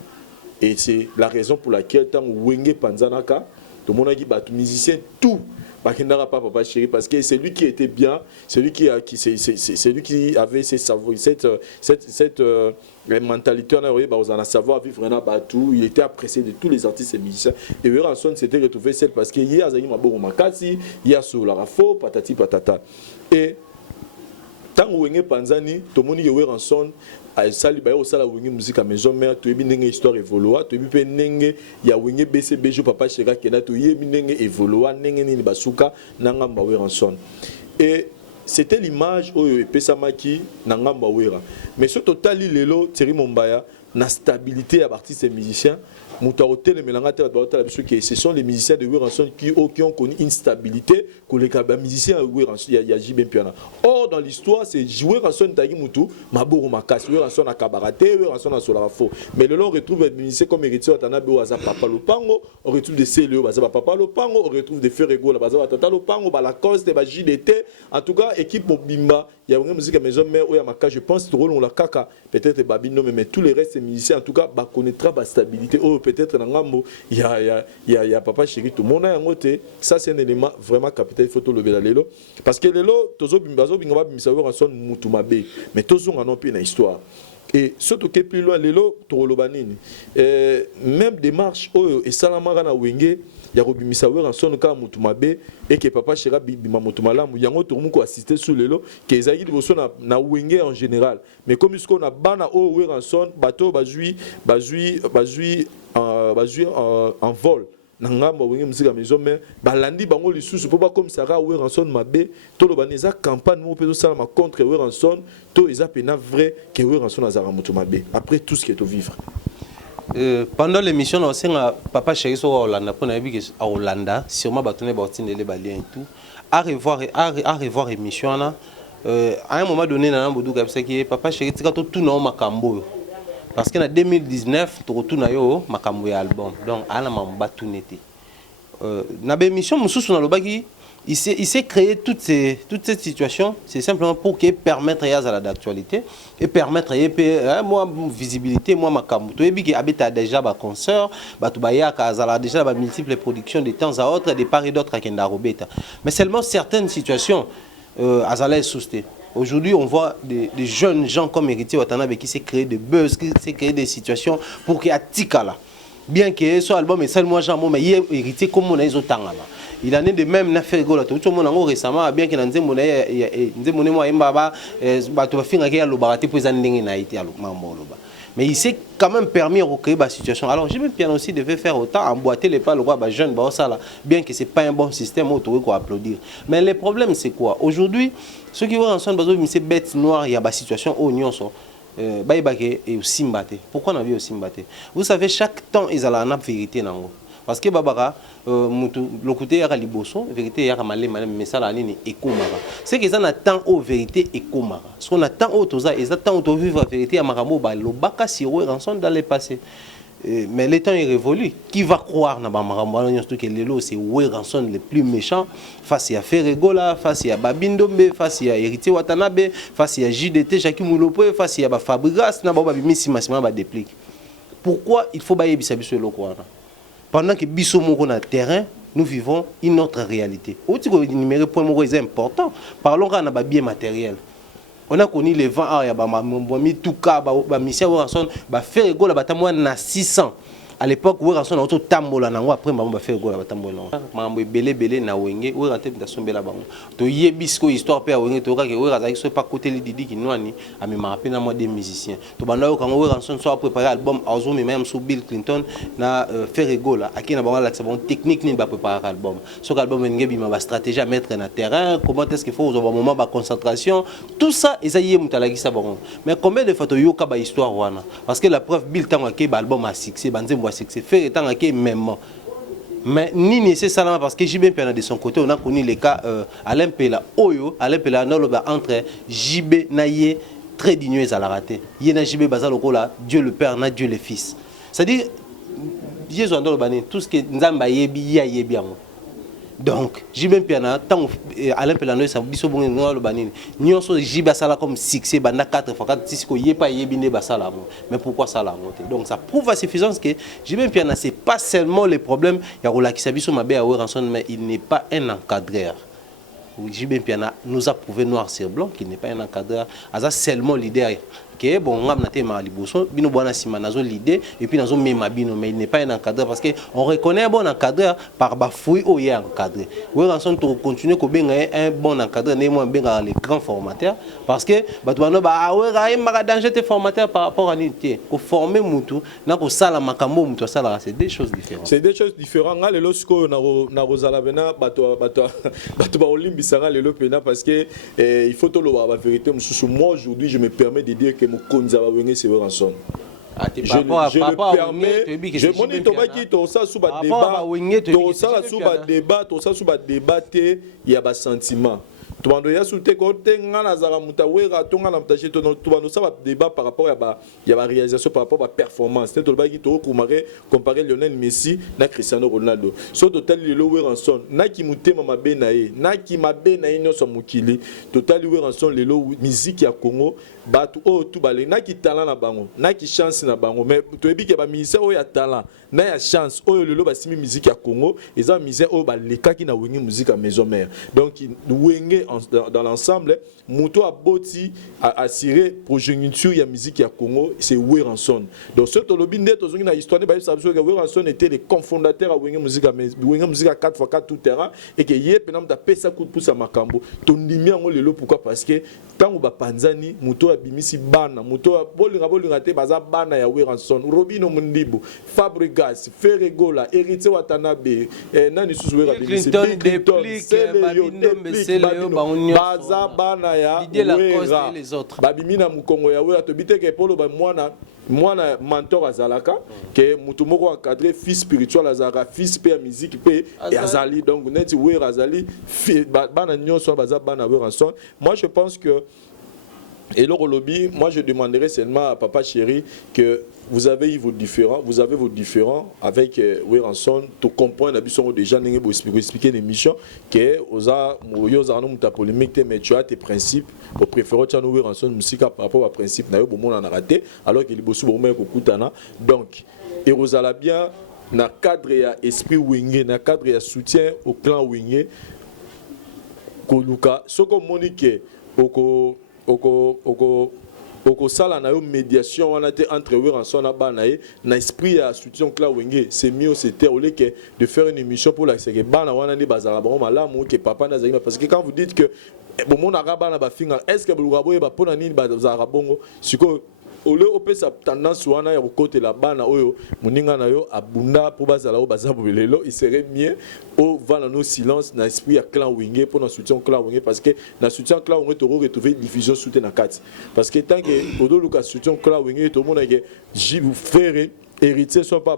Et c'est la raison pour laquelle, tant Wenge Panzanaka, tout le monde a dit, bah, tout musicien, tout. Papa Chéri, parce que c'est lui qui était bien, c'est lui qui avait cette mentalité, on a savoir vivre un abattu, il était apprécié de tous les artistes et musiciens. Et Weranson s'était retrouvé seul parce qu'il y a Zagima Boro Makasi, il y a Solarafo, patati patata. Et tant que Wenge Panzani, tout le monde dit Weranson, sali ba yo sala wenge musique à maison mère to yebi ndenge histoire évolua to yebi pe ndenge ya wenge BCB jo papa Chega kena to yebi ndenge évolua ndenge nini basuka na ngamba Weranson et c'était l'image oyo epesamaki na ngamba Wera mais ce total lelo Thierry Mombaya na stabilité ya artistes et musiciens ce sont les musiciens de Weranson qui ont connu une stabilité que les musiciens de Weranson, il y a Jibem Piana. Or, dans l'histoire, c'est Weranson Tagi Moutou, Maboro Makas, Weranson à Kabarate, Weranson à Solarafo. Mais le long, on retrouve des musiciens comme Héritier Watanabe ou Aza Papa Lopango, on retrouve des CLE, Baza Papa Lopango, on retrouve des Ferrego, Baza Tata Lopango, Balacoste, JDT. En tout cas, équipe Bimba, il y a une musique à maison mère, je pense que on la Kaka, peut-être Babino, mais tous les restes des musiciens, en tout cas, connaîtra la stabilité. Peut-être il y a Papa Chéri tout le monde a un côté ça c'est un élément vraiment capital il faut tout lever la lelo parce que lelo tozo bimbazo bingaba bimisa Weranson mutumabe mais tozo ngano pe na histoire et surtout que plus loin lelo to lobanini même démarche oyo et salamara na wenge ya kobimisa Weranson ka mutumabe et que Papa Chéri bima mutumalamu yango to muko assister sur lelo que ezaki liboso na wenge en général mais comme ce qu'on a bana o Weranson bateau bazui en vol nangamba wenge musika maison mais balandi bango lisusu po ba comme ça Weranson mabe to lo baneza campagne mo peso sala ma contre Weranson to eza pena vrai que Weranson azara mutu mabe après tout ce qui est au vivre. Pendant l'émission on sait Papa Chéri so Hollanda pour na bi que à Hollanda sûrement batone batine les baliens et tout à revoir émission là à un moment donné na Boudou Kapsa qui Papa Chéri tika to tout na makambo parce qu'en 2019 tu retournes yo makambo ya album donc ala mamba tout nete na émission mususu na lobaki il s'est créé toute cette situation c'est simplement pour que permettre à la d'actualité et permettre moi visibilité moi makambo to ebi ki habita déjà ba concert ba to ba ya ka déjà ba multiples productions de temps à autre de part et d'autre à kenda robeta mais seulement certaines situations azala sousté. Aujourd'hui, on voit des jeunes gens comme Héritier Watanabe qui s'est créé des buzz, qui s'est créé des situations pour qu'il y ait Tikala. Bien que ce album est seulement Jean mais il est héritier comme on a les autres. Il en est de même n'a fait gola tout le monde récemment bien qu'il en ait moi mbaba bato ba finga ke lo barate pour ça ndenge na été mais il s'est quand même permis de recréer la situation. Alors j'ai même bien aussi devait faire autant emboîter les pas le roi jeune bien que c'est pas un bon système autour quoi applaudir. Mais le problème c'est quoi aujourd'hui ceux qui vont ensemble bazo c'est bête noire il y a la situation au union so baibake et aussi mbaté. Pourquoi on a vu aussi mbaté? Vous savez chaque temps ils ont la vérité nango. Parce que babara le côté ya liboso vérité ya malé mais ça la ligne ekomara c'est que ça n'attend aux vérité ekomara ce qu'on attend aux toza et attend au vivre la vérité ya makambo ba lobaka si Weranson dans le passé mais les temps est révolu qui va croire na ba makambo surtout que lelo c'est Weranson le plus méchant face à Ferregola face à Babindombe face à Héritier Watanabe face à JDT Jacques Moulopo face à ba Fabrigas na ba bimisi massima ba déplique pourquoi il faut ba yebisa biso loko wana. Pendant que Bissomoko na terrain, nous vivons une autre réalité. Autre numéro point est important. Parlons de bien matériel. On a connu les vents, il y a tout cas, mission Weranson, faire égale à 600. à l'époque où on a tout tambola nango après maman fait go la tambola maman belé na wenge où raté da sombela bango to yebisco histoire pe wenge to ka ke où razaki so pas côté li didi ki noani a me marapé na moi des musiciens to banda yo kango ranson so préparé album azo même sous Bill Clinton na faire go là aki na bango la c'est bon technique ni ba préparer album so album ngebi ma stratégie à mettre na terrain comment est-ce qu'il faut au moment ba concentration tout ça esaye mutalaki ça bon mais combien de fois to yo ka ba histoire wana parce que la preuve Bill tango ke ba album a succès banze moi succès faire étant que même mais ni nécessairement parce que JB Piana de son côté on a connu les cas Alain Pela Oyo Alain Pela no loba entre JB naye très digneuse à la raté yena JB bazalo kola Dieu le Père na Dieu le Fils c'est-à-dire Jésus andolo bani tout ce que nzamba yebi ya yebi amo donc JB Piana tant Alain Pela no sa biso bongo no lo bani nyonso JB sala comme succès banda 4 fois 4 6 ko yepa yebi ne basala mais pourquoi ça la monté donc ça prouve à suffisance que JB Piana c'est pas seulement les problèmes ya rola ki sabiso mabe à Ranson mais il n'est pas un encadreur. JB Piana nous a prouvé noir sur blanc qu'il n'est pas un encadreur asa seulement leader que bon on a naté ma liboso bino bona sima nazo l'idée et puis nazo mema bino mais il n'est pas un encadreur parce que on reconnaît un bon encadreur par bafoui au ya encadré oui ranson to continuer ko benga un bon encadreur né moi benga les grands formateurs parce que batwana ba ouais ra maka danger te formateur par rapport à l'unité ko former mutu na ko sala makambo mutu sala c'est des choses différentes nga le losko na rozala bena bato ba olimbisanga le lopena parce que il faut to lo ba vérité mususu moi aujourd'hui je me permets de dire que Mokonza va venir se voir ensemble. Je le permets. Je m'en dis que tout ça sous bas débat, tout ça sous bas débattre, il y a bas sentiment. Tout le monde a souhaité qu'on tenga na zara mutawera, tonga na mutaché, tout le monde ça va débat par rapport à il y a réalisation par rapport à performance. C'est tout le monde qui to comparer Lionel Messi na Cristiano Ronaldo. So total le lower en son, na ki muté mama benae, na ki mabenae no so mukili. Total lower en son le lo musique ya Congo, batu o tout balé, na ki talent na bango, na ki chance na bango. Mais to ebi ke ba ministère o ya talent, na ya chance o le lo ba simi musique ya Congo, et ça ministère o ba leka ki na wengi musique à maison mère. Donc wenge dans l'ensemble, Mouto a boti a assuré progéniture ya musique ya Congo, c'est Weranson. Donc ce tolobinde tozongi na histoire ba ça que Weranson était les cofondateurs à Wenge musique à 4x4 tout terrain et que yé penam ta pesa coup de pouce à Makambo. Ton ndimi ngo lelo pourquoi parce que tant ba panzani Mouto a bimisi bana, Mouto a bolinga te baza bana ya Weranson, Robino Mundibo, Fabregas, Ferregola, Héritier Watanabe, nani susu wera bimisi Clinton baza bana ya wera les autres babimina mukongo ya wera to biteke polo ba mwana mentor azalaka que mutu moko encadré fils spirituel azalaka fils pe ya musique pe azali donc neti wera azali bana nyonso baza bana wera son. Moi je pense que et le lobby, moi je demanderais seulement à Papa Chéri que vous avez vos différents avec Weranson, tu comprends déjà expliquer l'émission que aux polémique mais tu as tes principes au préféré tu as Weranson musique par rapport à principe na yo bon on a raté alors que libosu bon mais kokutana donc et Rosala bien na cadre ya esprit wingé na cadre ya soutien au clan wingé koluka soko monique oko sala na yo médiation wana te entre Weranson na bana na esprit ya soutien clan wingé c'est mieux c'était au lieu que de faire une émission pour la que bana wana ni bazala bon malamu que papa na zalima parce que quand vous dites que bon mon arabe na ba finga est-ce que le rabo ba pona nini bazala bongo siko ole opé sa tendance wana ya côté la bana oyo muninga na yo abunda pour bazala o bazabu lelo il serait mieux au vana no silence na esprit ya clan wingé pour na soutien clan wingé parce que na soutien clan wingé to retrouver diffusion soutien na kati parce que tant que odo luka soutien clan wingé to mona que vous faire héritiers sont pas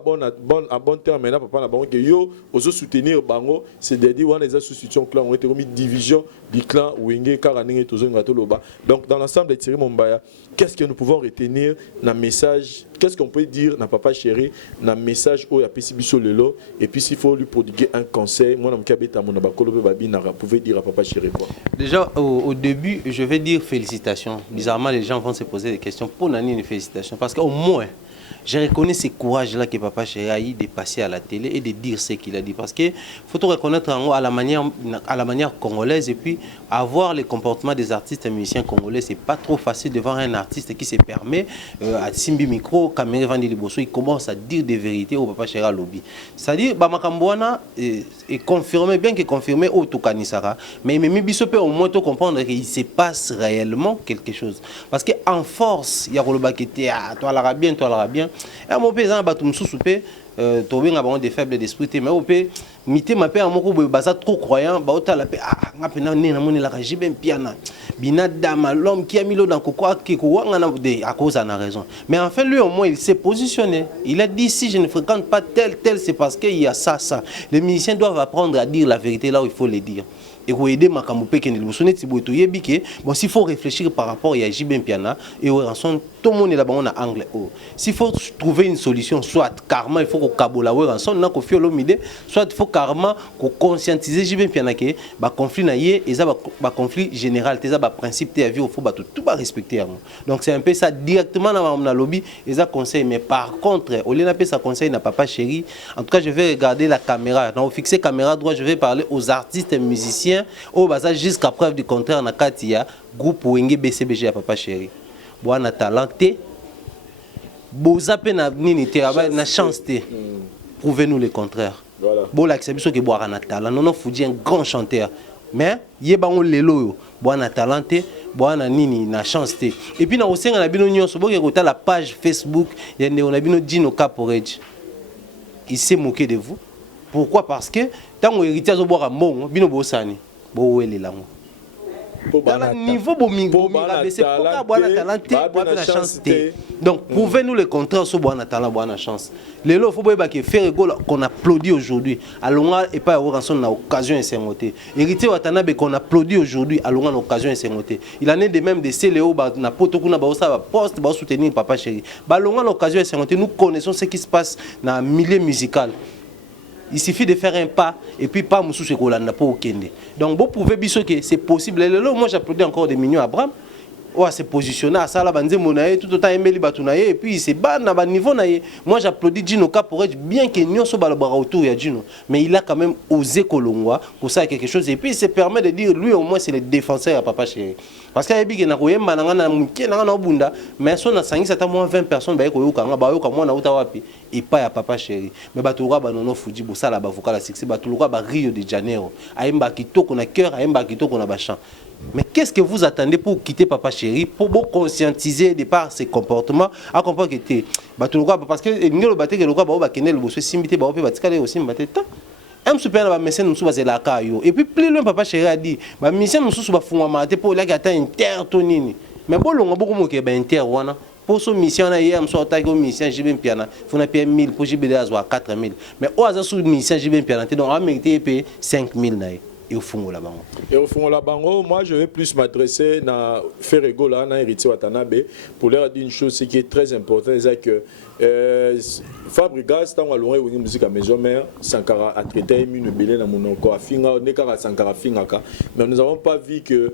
à bon terme maintenant papa na bango que yo ozo soutenir bango c'est de dire wana les associations clan ont été remis division du clan wingé karaninge tozo ngato loba. Donc dans l'ensemble de Thierry Mombaya, qu'est-ce que nous pouvons retenir dans message, qu'est-ce qu'on peut dire dans Papa Chéri dans message au ya pesibiso lelo et puis s'il faut lui prodiguer un conseil moi na mkabeta mona bakolo be babina pouvez dire à Papa Chéri quoi. Déjà au début je vais dire félicitations. Bizarrement les gens vont se poser des questions pour nani une félicitation parce qu'au moins Je reconnais ce courage-là que Papa Chéri a eu de passer à la télé et de dire ce qu'il a dit. Parce qu'il faut tout reconnaître à la manière congolaise et puis avoir le comportement des artistes et musiciens congolais. C'est pas trop facile de voir un artiste qui se permet à Simbi Micro, Caméra Vandi Liboso, il commence à dire des vérités au Papa Chéri à lobby. C'est-à-dire, Bamakambouana est confirmé, bien que confirmé au Toukanisara, mais Biso peut au moins comprendre qu'il se passe réellement quelque chose. Parce qu'en force, il y a toi l'arabien, toi l'arabien. Et mon paysan a battu soupé, tu as des faibles d'esprit, mais au pays, mité ma père, mon baza trop croyant, baota la paix, ah, pena né na moni la raji ben piana. Binadama, l'homme qui a mis l'eau dans coco, à cause en a raison. Mais en fait, lui au moins, il s'est positionné. Il a dit si je ne fréquente pas tel, c'est parce qu'il y a ça. Les musiciens doivent apprendre à dire la vérité là où il faut le dire. Et vous aider ma kamoupe qui bon s'il faut réfléchir par rapport à Jibem Piana et au rançon tout le monde est là-bas on a anglais s'il faut trouver une solution soit carrément il faut que Kabola ou rançon n'a qu'au fiolo mide soit il faut carrément que conscientiser Jibem Piana que bah conflit naïe et ça bah conflit général t'es ça bah principe t'es à vie au faut bah tout bah respecter donc c'est un peu ça directement dans ma lobby et ça conseil mais par contre au lieu d'appeler ça conseil n'a Papa Chéri en tout cas je vais regarder la caméra dans fixer caméra droit je vais parler aux artistes et musiciens au basa jusqu'à preuve du contraire na katia groupe Wenge BCBG à Papa Chéri boana talenté boza pe na nini te na chance te prouvez-nous le contraire voilà bon l'accès biso ke boara na talent non Foudy un grand chanteur mais yebango lelo yo boana talenté boana nini na chance te et puis na osenga na bino nyonso boke kota la page Facebook ya ne on a bino Dino Caporeji il s'est moqué de vous. Pourquoi? Parce que tant que héritier zo boire mbongo bino bosani bo wele lango dans niveau bo c'est pourquoi boire talenté boire la chance donc prouvez-nous le contraire sur boire talent boire la chance les lots faut pas que faire rigolo qu'on applaudit aujourd'hui allons et pas avoir en occasion et s'engoter héritier watanabe qu'on applaudit aujourd'hui allons en occasion et s'engoter il en est de même de Céléo na poto kuna ba ça poste ba soutenir Papa Chéri ba allons en occasion et s'engoter nous connaissons ce qui se passe dans le milieu musical. Il suffit de faire un pas et puis pas Moussou Sekolanda pour Okende. Donc vous pouvez dire que c'est possible. Moi j'applaudis encore des millions à Abraham. Ouais, c'est positionné à ça là banze monaye tout autant Emeli Batunaye et puis c'est bas na niveau naye. Moi j'applaudis Dino Caporeji bien que nyonso balabara autour ya Dino, mais il a quand même osé Kolongwa pour ça quelque chose et puis il se permet de dire lui au moins c'est le défenseur à Papa Chéri. Parce que ebi na koyemba na ngana muke na ngana obunda mais so na sangisa ta moins 20 personnes ba koyoka nga ba yoka mwana uta wapi et pas ya Papa Chéri. Mais baturuka ba nono Foudy bossa la ba vocal succès baturuka ba Rio de Janeiro. Aimba kitoko na cœur, aimba kitoko na ba chant. Mais qu'est-ce que vous attendez pour quitter Papa Chéri, pour vous conscientiser de par ses comportements, à comprendre que tu parce que le bateau que le roi va kenel le simité va batikale aussi mbateta. Un super na mission nous soit la caillou et puis plus loin Papa Chéri a dit ma mission nous soit fuma maté pour la gata inter tonini. Mais bon longa beaucoup mo ke ba inter wana pour son mission na hier so ta ko mission Jibem Piana, faut na payer 1000 pour JBD azwa 4000. Mais au hasard sous mission Jibem Piana donc on mérité payer 5000 na. Et au fond là-bas. Et au fond là-bas, moi je vais plus m'adresser à Ferrego là, à Héritier Watanabe, pour leur dire une chose qui est très importante, c'est que Fabregas, tant que une musique à maison mère, Sankara a traité une belé dans mon corps, Sankara Fingaka, mais nous n'avons pas vu que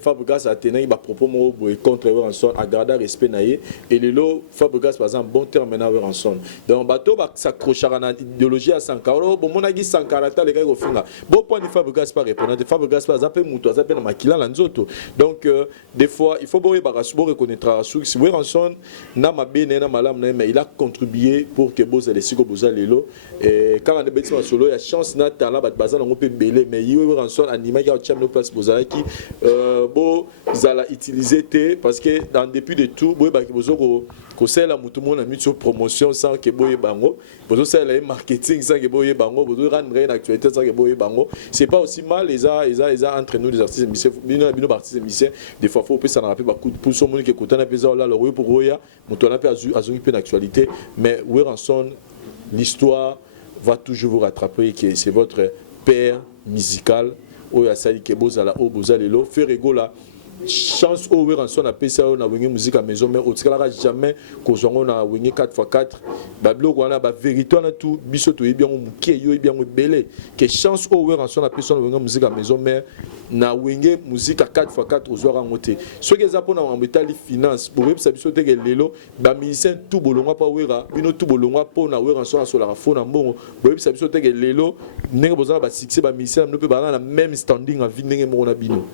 Fabregas a tenu un propos contre Ranson, à garder respect naïe, et le lot Fabregas par exemple bon terme maintenant Ranson. Donc bateau s'accrocher à l'idéologie à Sankara, bon mon a dit Sankara les gars au Finga, bon point de Fabregas pas répondre, de Fabregas pas zapper mouto, zapper na makila lanzoto. Donc des fois il faut reconnaître si Ranson n'a ma bene na malam mais il a contribué pour que Boza les Sigo Boza Lelo et quand on est bêtise solo il y a chance na talent bat bazan on peut belé mais il y a Ranson animé qui a champion place Boza qui bo zala utiliser té parce que dans depuis de tout boy ba bozo ko c'est la mutu mon ami sur promotion sans que boy bango bozo c'est le marketing sans que boy bango bozo rendre une actualité sans que boy bango c'est pas aussi mal les a entre nous les artistes musiciens bino artistes musiciens des fois faut peut ça rappeler beaucoup pour son monde qui écoute na pesa là le pour roya mutu na pe azuri pe d'actualité mais Ranson l'histoire va toujours vous rattraper que c'est votre père musical oya sali ke bozala o bozalelo Ferrego là chance au ranson na pesa na wenge musique à maison mais au tikala jamais kozongo na wenge 4x4 bablo wana ba vérité na tout biso to bien muke yo bien belé que chance au ranson na pesa na wenge musique à maison mais na wenge musique à 4x4 ozwara ngote soki eza pona ngambetali finance bo web biso te ke lelo ba musicien tout bolongwa pa wera bino tout bolongwa pona wera ranson na sola fona mbongo bo web biso te ke lelo ndenge bozala ba succès ba musicien no pe ba na même standing en vie ndenge mo na bino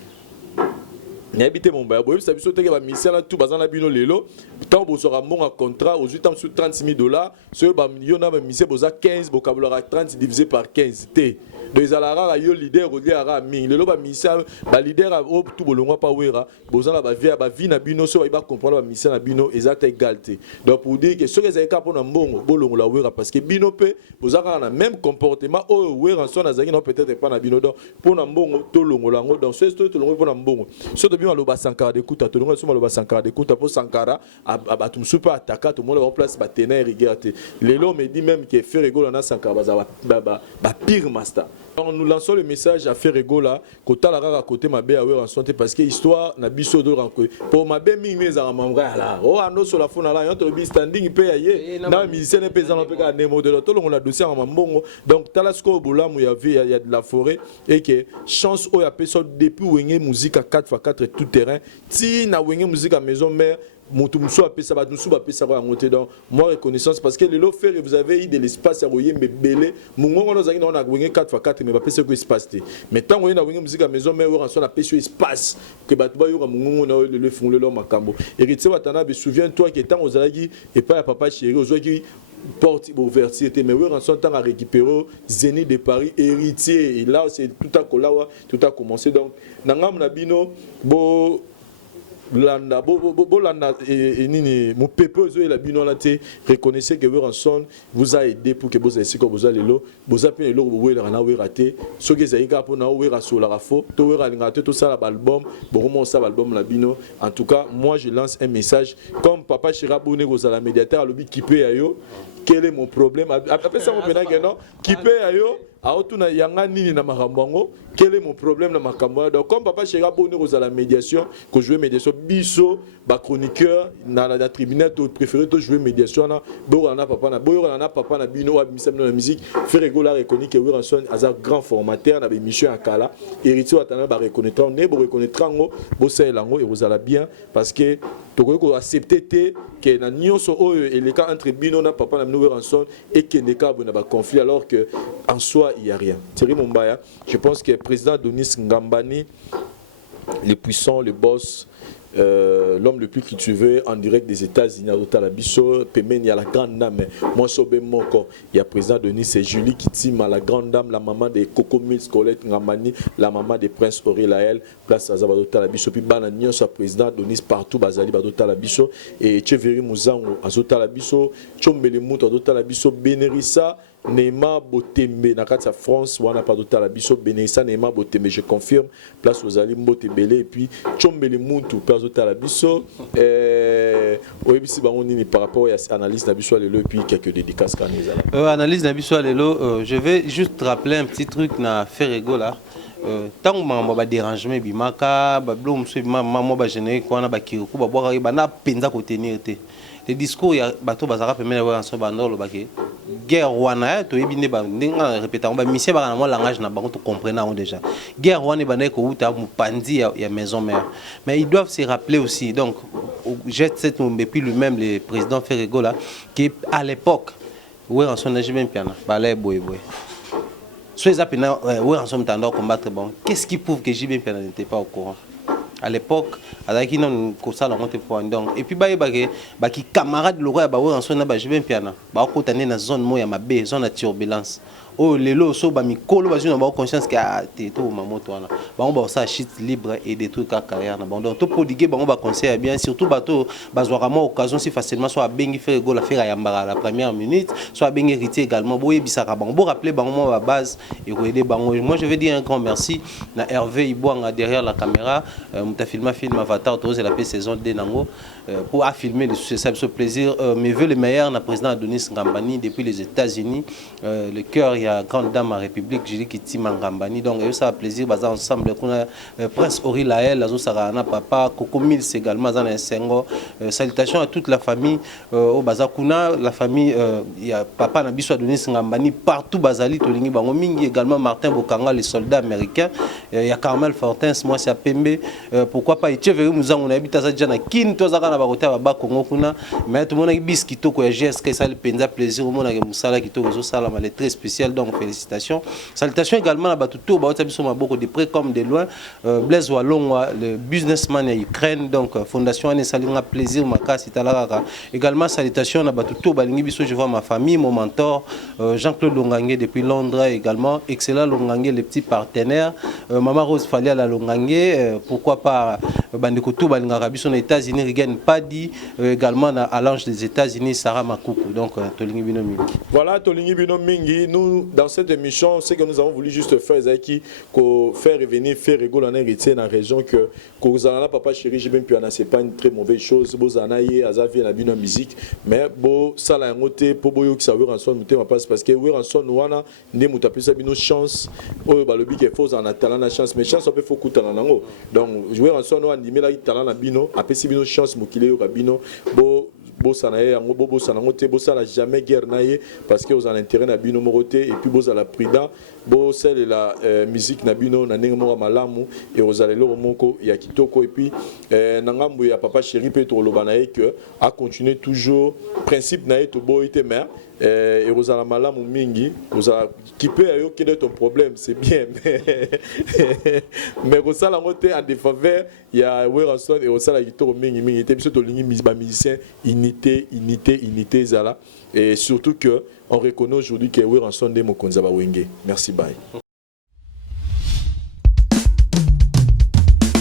n'habite mon bail, vous savez que les missions tout basé na bino lelo, tant vous aurez mon contrat aux 8 ans sur $30,000, ce ba million na mission boza 15, vocabulaire 30 divisé par 15 T. Donc alara yo leader au lieu ara ming lelo ba mission ba leader au tout bolongwa pa wera, boza na ba vie na bino so ba comprendre ba mission na bino exact égalité. Donc pour dire que ce que les cas pour na mbongo bolongo la wera parce que bino pe boza na même comportement au wera so na zangi non peut-être pas na bino donc pour na mbongo to longo lango donc ce to longo pour na mbongo. Aloba Sankara de Kouta, tout le monde aloba Sankara de Kouta pour Sankara, abatum super attaquant, tout le monde va en place batena et regarder. Lélo me dit même que Ferrego na Sankara ba pire master. Alors nous lançons le message à Ferrego là, kota la rara côté ma bé en santé parce que histoire na biso de rencontre. Pour ma bé mi mes amambra là. Oh ando sur la fona là, yonto le standing pe aye. Na musicien ne pesa na pe ka nemo de l'autre, on a dossier en mambongo. Donc talasco boulamu il y a de la forêt et que chance o ya peso depuis wenge musique à 4x4 tout terrain ti na wenge musique à maison mère mutumso apesa ba nusu ba pesa ko ngote donc moi reconnaissance parce que le lot faire vous avez eu de l'espace à voyer mais belé mungongo no zangi na wenge 4x4 mais ba pesa ko espace te mais tant wenge na wenge musique à maison mère on a pesa espace que ba tuba yo mungongo na le fungule lo makambo héritier watana be souviens-toi que tant ozalaki et pas ya papa chéri ozwaki porte ouverture mais oui en son temps à récupérer Zénith de Paris héritier et là c'est tout a commencé donc nangam na bino bo landa bo landa et nini mon peuple zo la bino la te reconnaissez que Ranson vous a aidé pour que vous ayez comme vous allez vous appelez le vous na we raté ce que zaïka pour na we raso la rafo to we ralinga tout ça l'album bon ça l'album la bino en tout cas moi je lance un message comme papa Chirabouné aux la médiateur à l'obi qui peut ayo quel est mon problème après ça mon pénal non qui peut ayo a otuna yanga nini na makambango quel est mon problème na makambango donc comme papa Chirabouné aux la médiation que jouer médiation biso ba chroniqueur na la tribunal to préféré to jouer médiation na borana papa na bino wa misem na musique Ferrego la reconnu que Ranson as un grand formateur na émission à Kala héritier atana ba reconnaître ne bo reconnaître ngo bo ça lango et vous allez bien parce que to ko accepter que na nyonso o et les cas entre bino na papa na nouveau Ranson et que ne ka na ba conflit alors que en soi il y a rien. Thierry Mumbaya, je pense que le président Denis Ngambani, le puissant, le boss, l'homme le plus cultivé en direct des États-Unis, à la Bisso, il y a la grande dame, moi je suis moko, il y a président Denis, c'est Julie Kitima, la grande dame, la maman de Coco Mills, Colette Ngambani, la maman de Prince Aurélien, place à Zabadota la Bisso, puis Bananion, soit président Denis partout, Bazali Badota la Bisso, et Tcheveri Mouzango, Azota la Bisso, Tchombele Mouto, Azota la Bisso, Bénerissa, Neymar Botembe, na kati France, wana pas Azota la Bisso, Bénerissa, Neymar Botembe, je confirme, place aux Ali Mbotebele, et puis Tchombele Mouto, Azota la Bisso, Oebisi Bangonini par rapport à l'analyse d'Abisso Lelo, et puis quelques dédicaces quand ils ont. Analyse d'Abisso Lelo, je vais juste rappeler un petit truc na Ferrego là. Tant que je dérangement bimaka bablom so maman ba générer quoi na ba kiruku ba boire ba na penza ko tenir te le discours ya bato bazaka pemene wa so bandolo bake guerre wana to ebine ba ndinga répéter ba mission ba na mo langage na bango to comprendre déjà guerre wana ba na ko uta mu pandi ya maison mère mais ils doivent se rappeler aussi donc jette cette depuis lui-même le président Ferrego là qui à l'époque ouais en son âge même piana ba les boy soit ouais, en somme tendance combattre bon. Qu'est-ce qui prouve que JB n'était pas au courant? À l'époque, avec qui non ça la monte point donc et puis qui camarade le roi en somme na JB piana ba ko tane na zone moya mabe zone de turbulence. Oh les lots so ba mi kolo ba juna ba conscience que te to mamoto wana ba on ba ça shit libre et des trucs à carrière na bon donc to prodiguer ba on ba conseiller bien surtout bato ba zo vraiment occasion si facilement soit bengi faire go la faire ya mbara la première minute soit bengi héritier également boye bisaka ba on rappeler ba on ba base et aider ba moi je vais dire un grand merci na Hervé Ibouanga derrière la caméra muta film Avatar to la saison 2 nango pour filmer ce plaisir mes vœux les meilleurs na président Denis Ngambani depuis les États-Unis le cœur il y a grande dame à République Julie Kiti Mangambani donc ça a plaisir baza ensemble kuna Prince Ori Lael azo sarana papa Coco Mills également dans un sengo salutations à toute la famille au baza kuna la famille il y a papa na biso Adonis Ngambani partout bazali tolingi bango mingi également Martin Bokanga les soldats américains il y a Carmel Fortens moi c'est à Pembe pourquoi pas Echeveri Muzango na habita za jana kin to zaka na bakota ba Congo kuna mais tout le monde bis kitoko ya GSK ça le penza plaisir au monde ke musala kitoko zo sala mal très spécial donc félicitations salutations également à batuto ba otabiso maboko de près comme de loin Blaise Walongwa le businessman à Ukraine donc fondation ane salinga plaisir makasi talaka également salutations à batuto balingi biso je vois ma famille mon mentor Jean-Claude Longangue depuis Londres également excellent Longangue les petits partenaires maman Rose Falia la Longangue pourquoi pas bandeko to balinga biso na États-Unis Rigen Padi également à l'ange des États-Unis Sarah Makuku donc tolingi bino mingi voilà tolingi bino mingi nous dans cette émission ce que nous avons voulu juste faire c'est qui faire revenir faire rigoler en héritier dans la région que kozala papa chéri j'ai bien pu en c'est pas une très mauvaise chose bozana ye azavi la bino musique mais bo sala ngote po boyo ki savoir en son muté ma passe parce que oui en son wana ne mutapisa bino chance oyo balobi ke faut en talent na chance mais chance on peut faut kutana nango donc jouer en son wana ndimela talent na bino apesi bino chance mokile yo kabino bo bosana ye yango bosana ngote bosala jamais guerre na ye parce que vous en intérêt na bino moroté et puis bosala prudent bo celle la musique na bino na ndenge moko malamu et ozala lelo moko ya kitoko et puis na ngambo ya papa chéri pe to lobana ye que a continuer toujours principe na ye to boité mais et ozala malamu mingi ozala qui peut ayoke ton problème c'est bien mais ozala ngote en défaveur ya Weranson et ozala kitoko mingi mingi te biso to lingi musicien unité zala et surtout que on reconnaît aujourd'hui que Weranson de mokonza ba wenge merci bye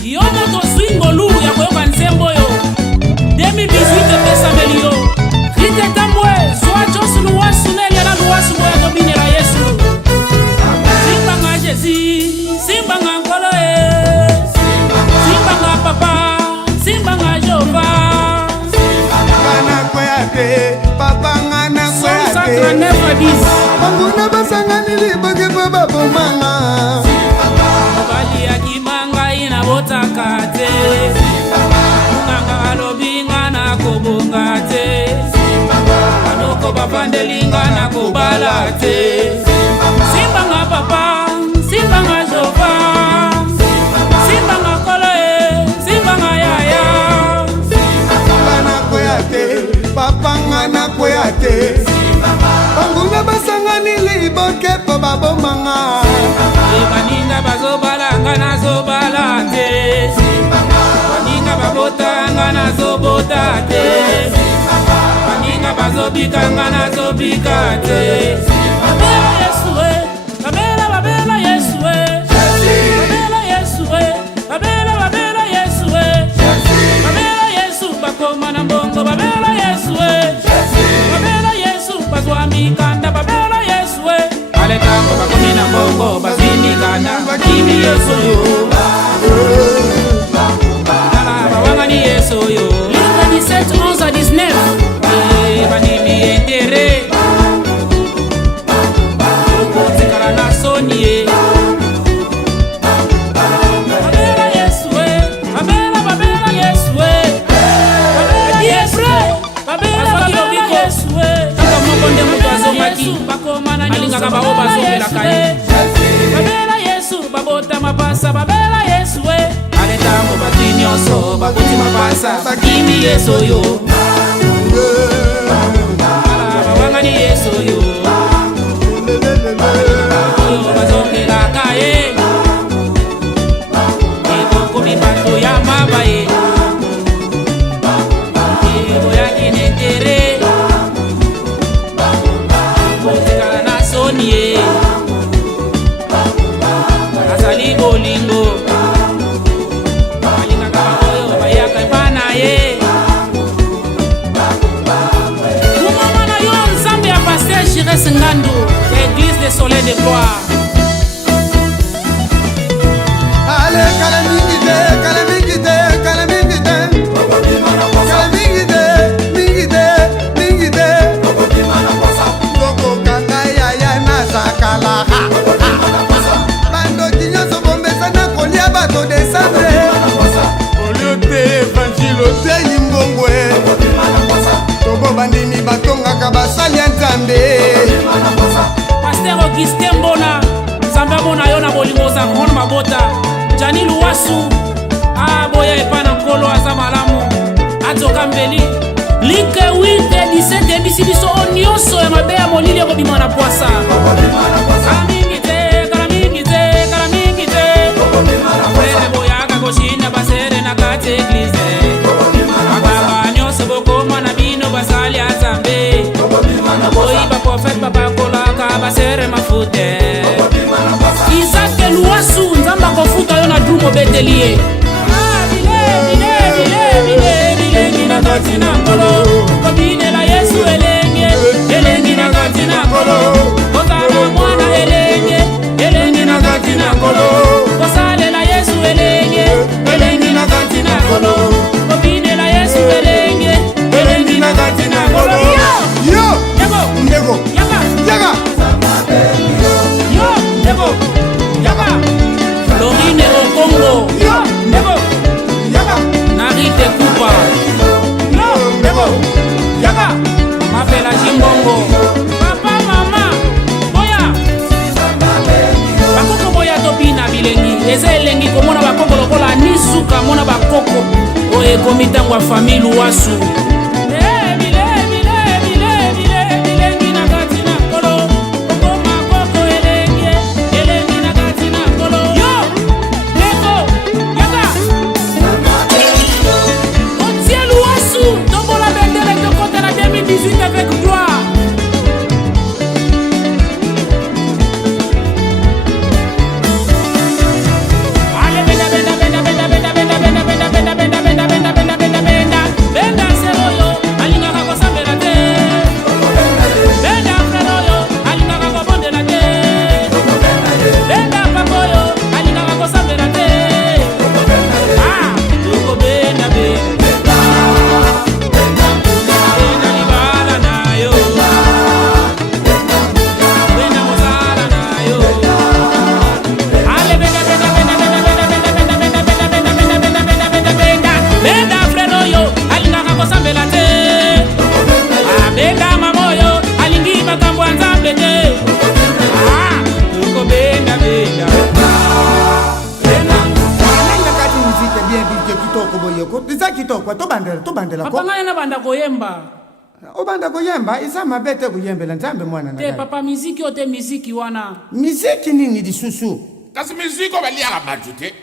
yo moto swingo lu ya koyoka nsembo yo 2018 pesa melio rite tambwe soa josu luwa suneli ala luwa sumo ya domine la yesu simba nga jesi simba nga nkolo simba nga papa simba nga jova Ngana kweyate papa ngana kweyate Manguna basangani liboke baba bomanga Bali ya kimanga ina botakate Nganga alobinga na kobongate Anoko babandelinga na kobalate Simba nga papa simba nga jova simba nga kole simba nga yaya papa ngana kweyate Banguna basangani liboke baba bomanga Baninga bazobalanga na zobalate Baninga babotanga na zobotate Baninga bazobikanga na zobikate Babela Yesue babela Yesue babela Yesue babela Yesue babela Yesu bakoma na mbongo babela Yesue babela Yesu bazwami kanda babela Yesue Aletango bakomi na mbongo bazini kanda kimi Yesu yo bawangani Yesu yo Luka 17 11 à 19 banimi entere okotikala na soni babela Yesue babela Yesue babela Yesue moko mutu azongaki alingaka bango bazongelaka ye babela Yesu babota mapasa babela Yesue aletango bati nyonso bakuti mapasa bakimi Yesu yo bawangani Yesu yo oyo bazongelaka ye ekokomi bato ya mabaye eboyaki netere otekala na soni ye azali bolingo balingaka baoyo bayaka epa na ye kumama na yo nzambe ya paster Jires Ngando église des soleils de gloire Ale kalamingide kalamingide kalamingide kalamingide mingide mingide Koko kanga ya na sakala bato desandre olio te évangile oteyi mbongwe tobo bandimi batongaka basali ya nzambe Pasteur Augustin Mbona nzambe amona yo na bolingo oza grande mabota Jani Luwasu aboya epa na nkolo aza malamu atoka mbeli like 8 17 ebisi biso o nyonso ya mabe ya molili ekobima na pwasa kala mingi te kala mingi te kala mingi te frere boyaka koshinda basere na kati eglize bakaba nyonso bokoma na bino basali ya nzambe boyi baprofete babakolaka basere mafute Isaac Luwasu nzamba kofuta yo na dumo betelie bilengi na kati na nkolo kobinela Yesu elengi na kati na nkolo kozala mwana elengi na kati na nkolo kosalela Yesu elengi na kati na nkolo kobinela Yesu elengi na kati na nkolo yo ndeko yaga yo ndeko yaga Florine Okongo yo ndeko yaga Narite Kupa yo ndeko yaga Mapela Jimbongo papa mama boya bakoko boya topina bilengi eza elengi komona bakoko lokola nisuka mona bakoko oyo ekomi ntango ya famille Luwasu bilengi na kati na nkolo okoma koko elengi na kati na nkolo yo leko yaga Otie Luwasu tombola bendele tokotela 2018 avec gloire tobandela ko papa ngana banda koyemba obanda koyemba isa mabete kuyembela nzambe mwana te papa miziki ote miziki wana miziki nini lisusu kasi miziki obaliaka bato te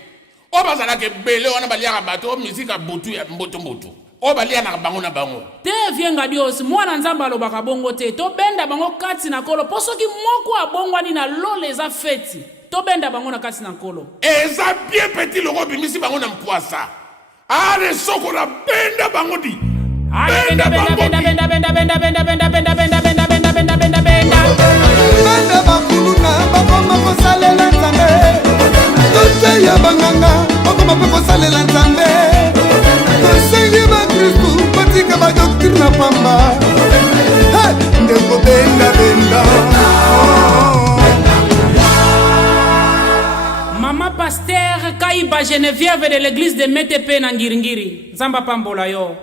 o bazalaka ebele wana baliaka bato o miziki abutu ya mbutu o balianaka bango na bango te vienga diosi mwana nzambe alobaka bongo te tobenda bango kati na nkolo mpo soki moko abongwani na lolo eza feti tobenda bango na kati na nkolo eza bien petit loko bimisi bango na mkwasa ale soko na benda bango di benda bakuluna bakoma kosalela nzambe tote ya banganga bakoma mpe kosalela nzambe tosengi bakristu batika badoktrine na pamba ndeko benda Mama Pasteur Kaiba Geneviève de l'église de Metepe na Ngiringiri. Nzamba pambola yo.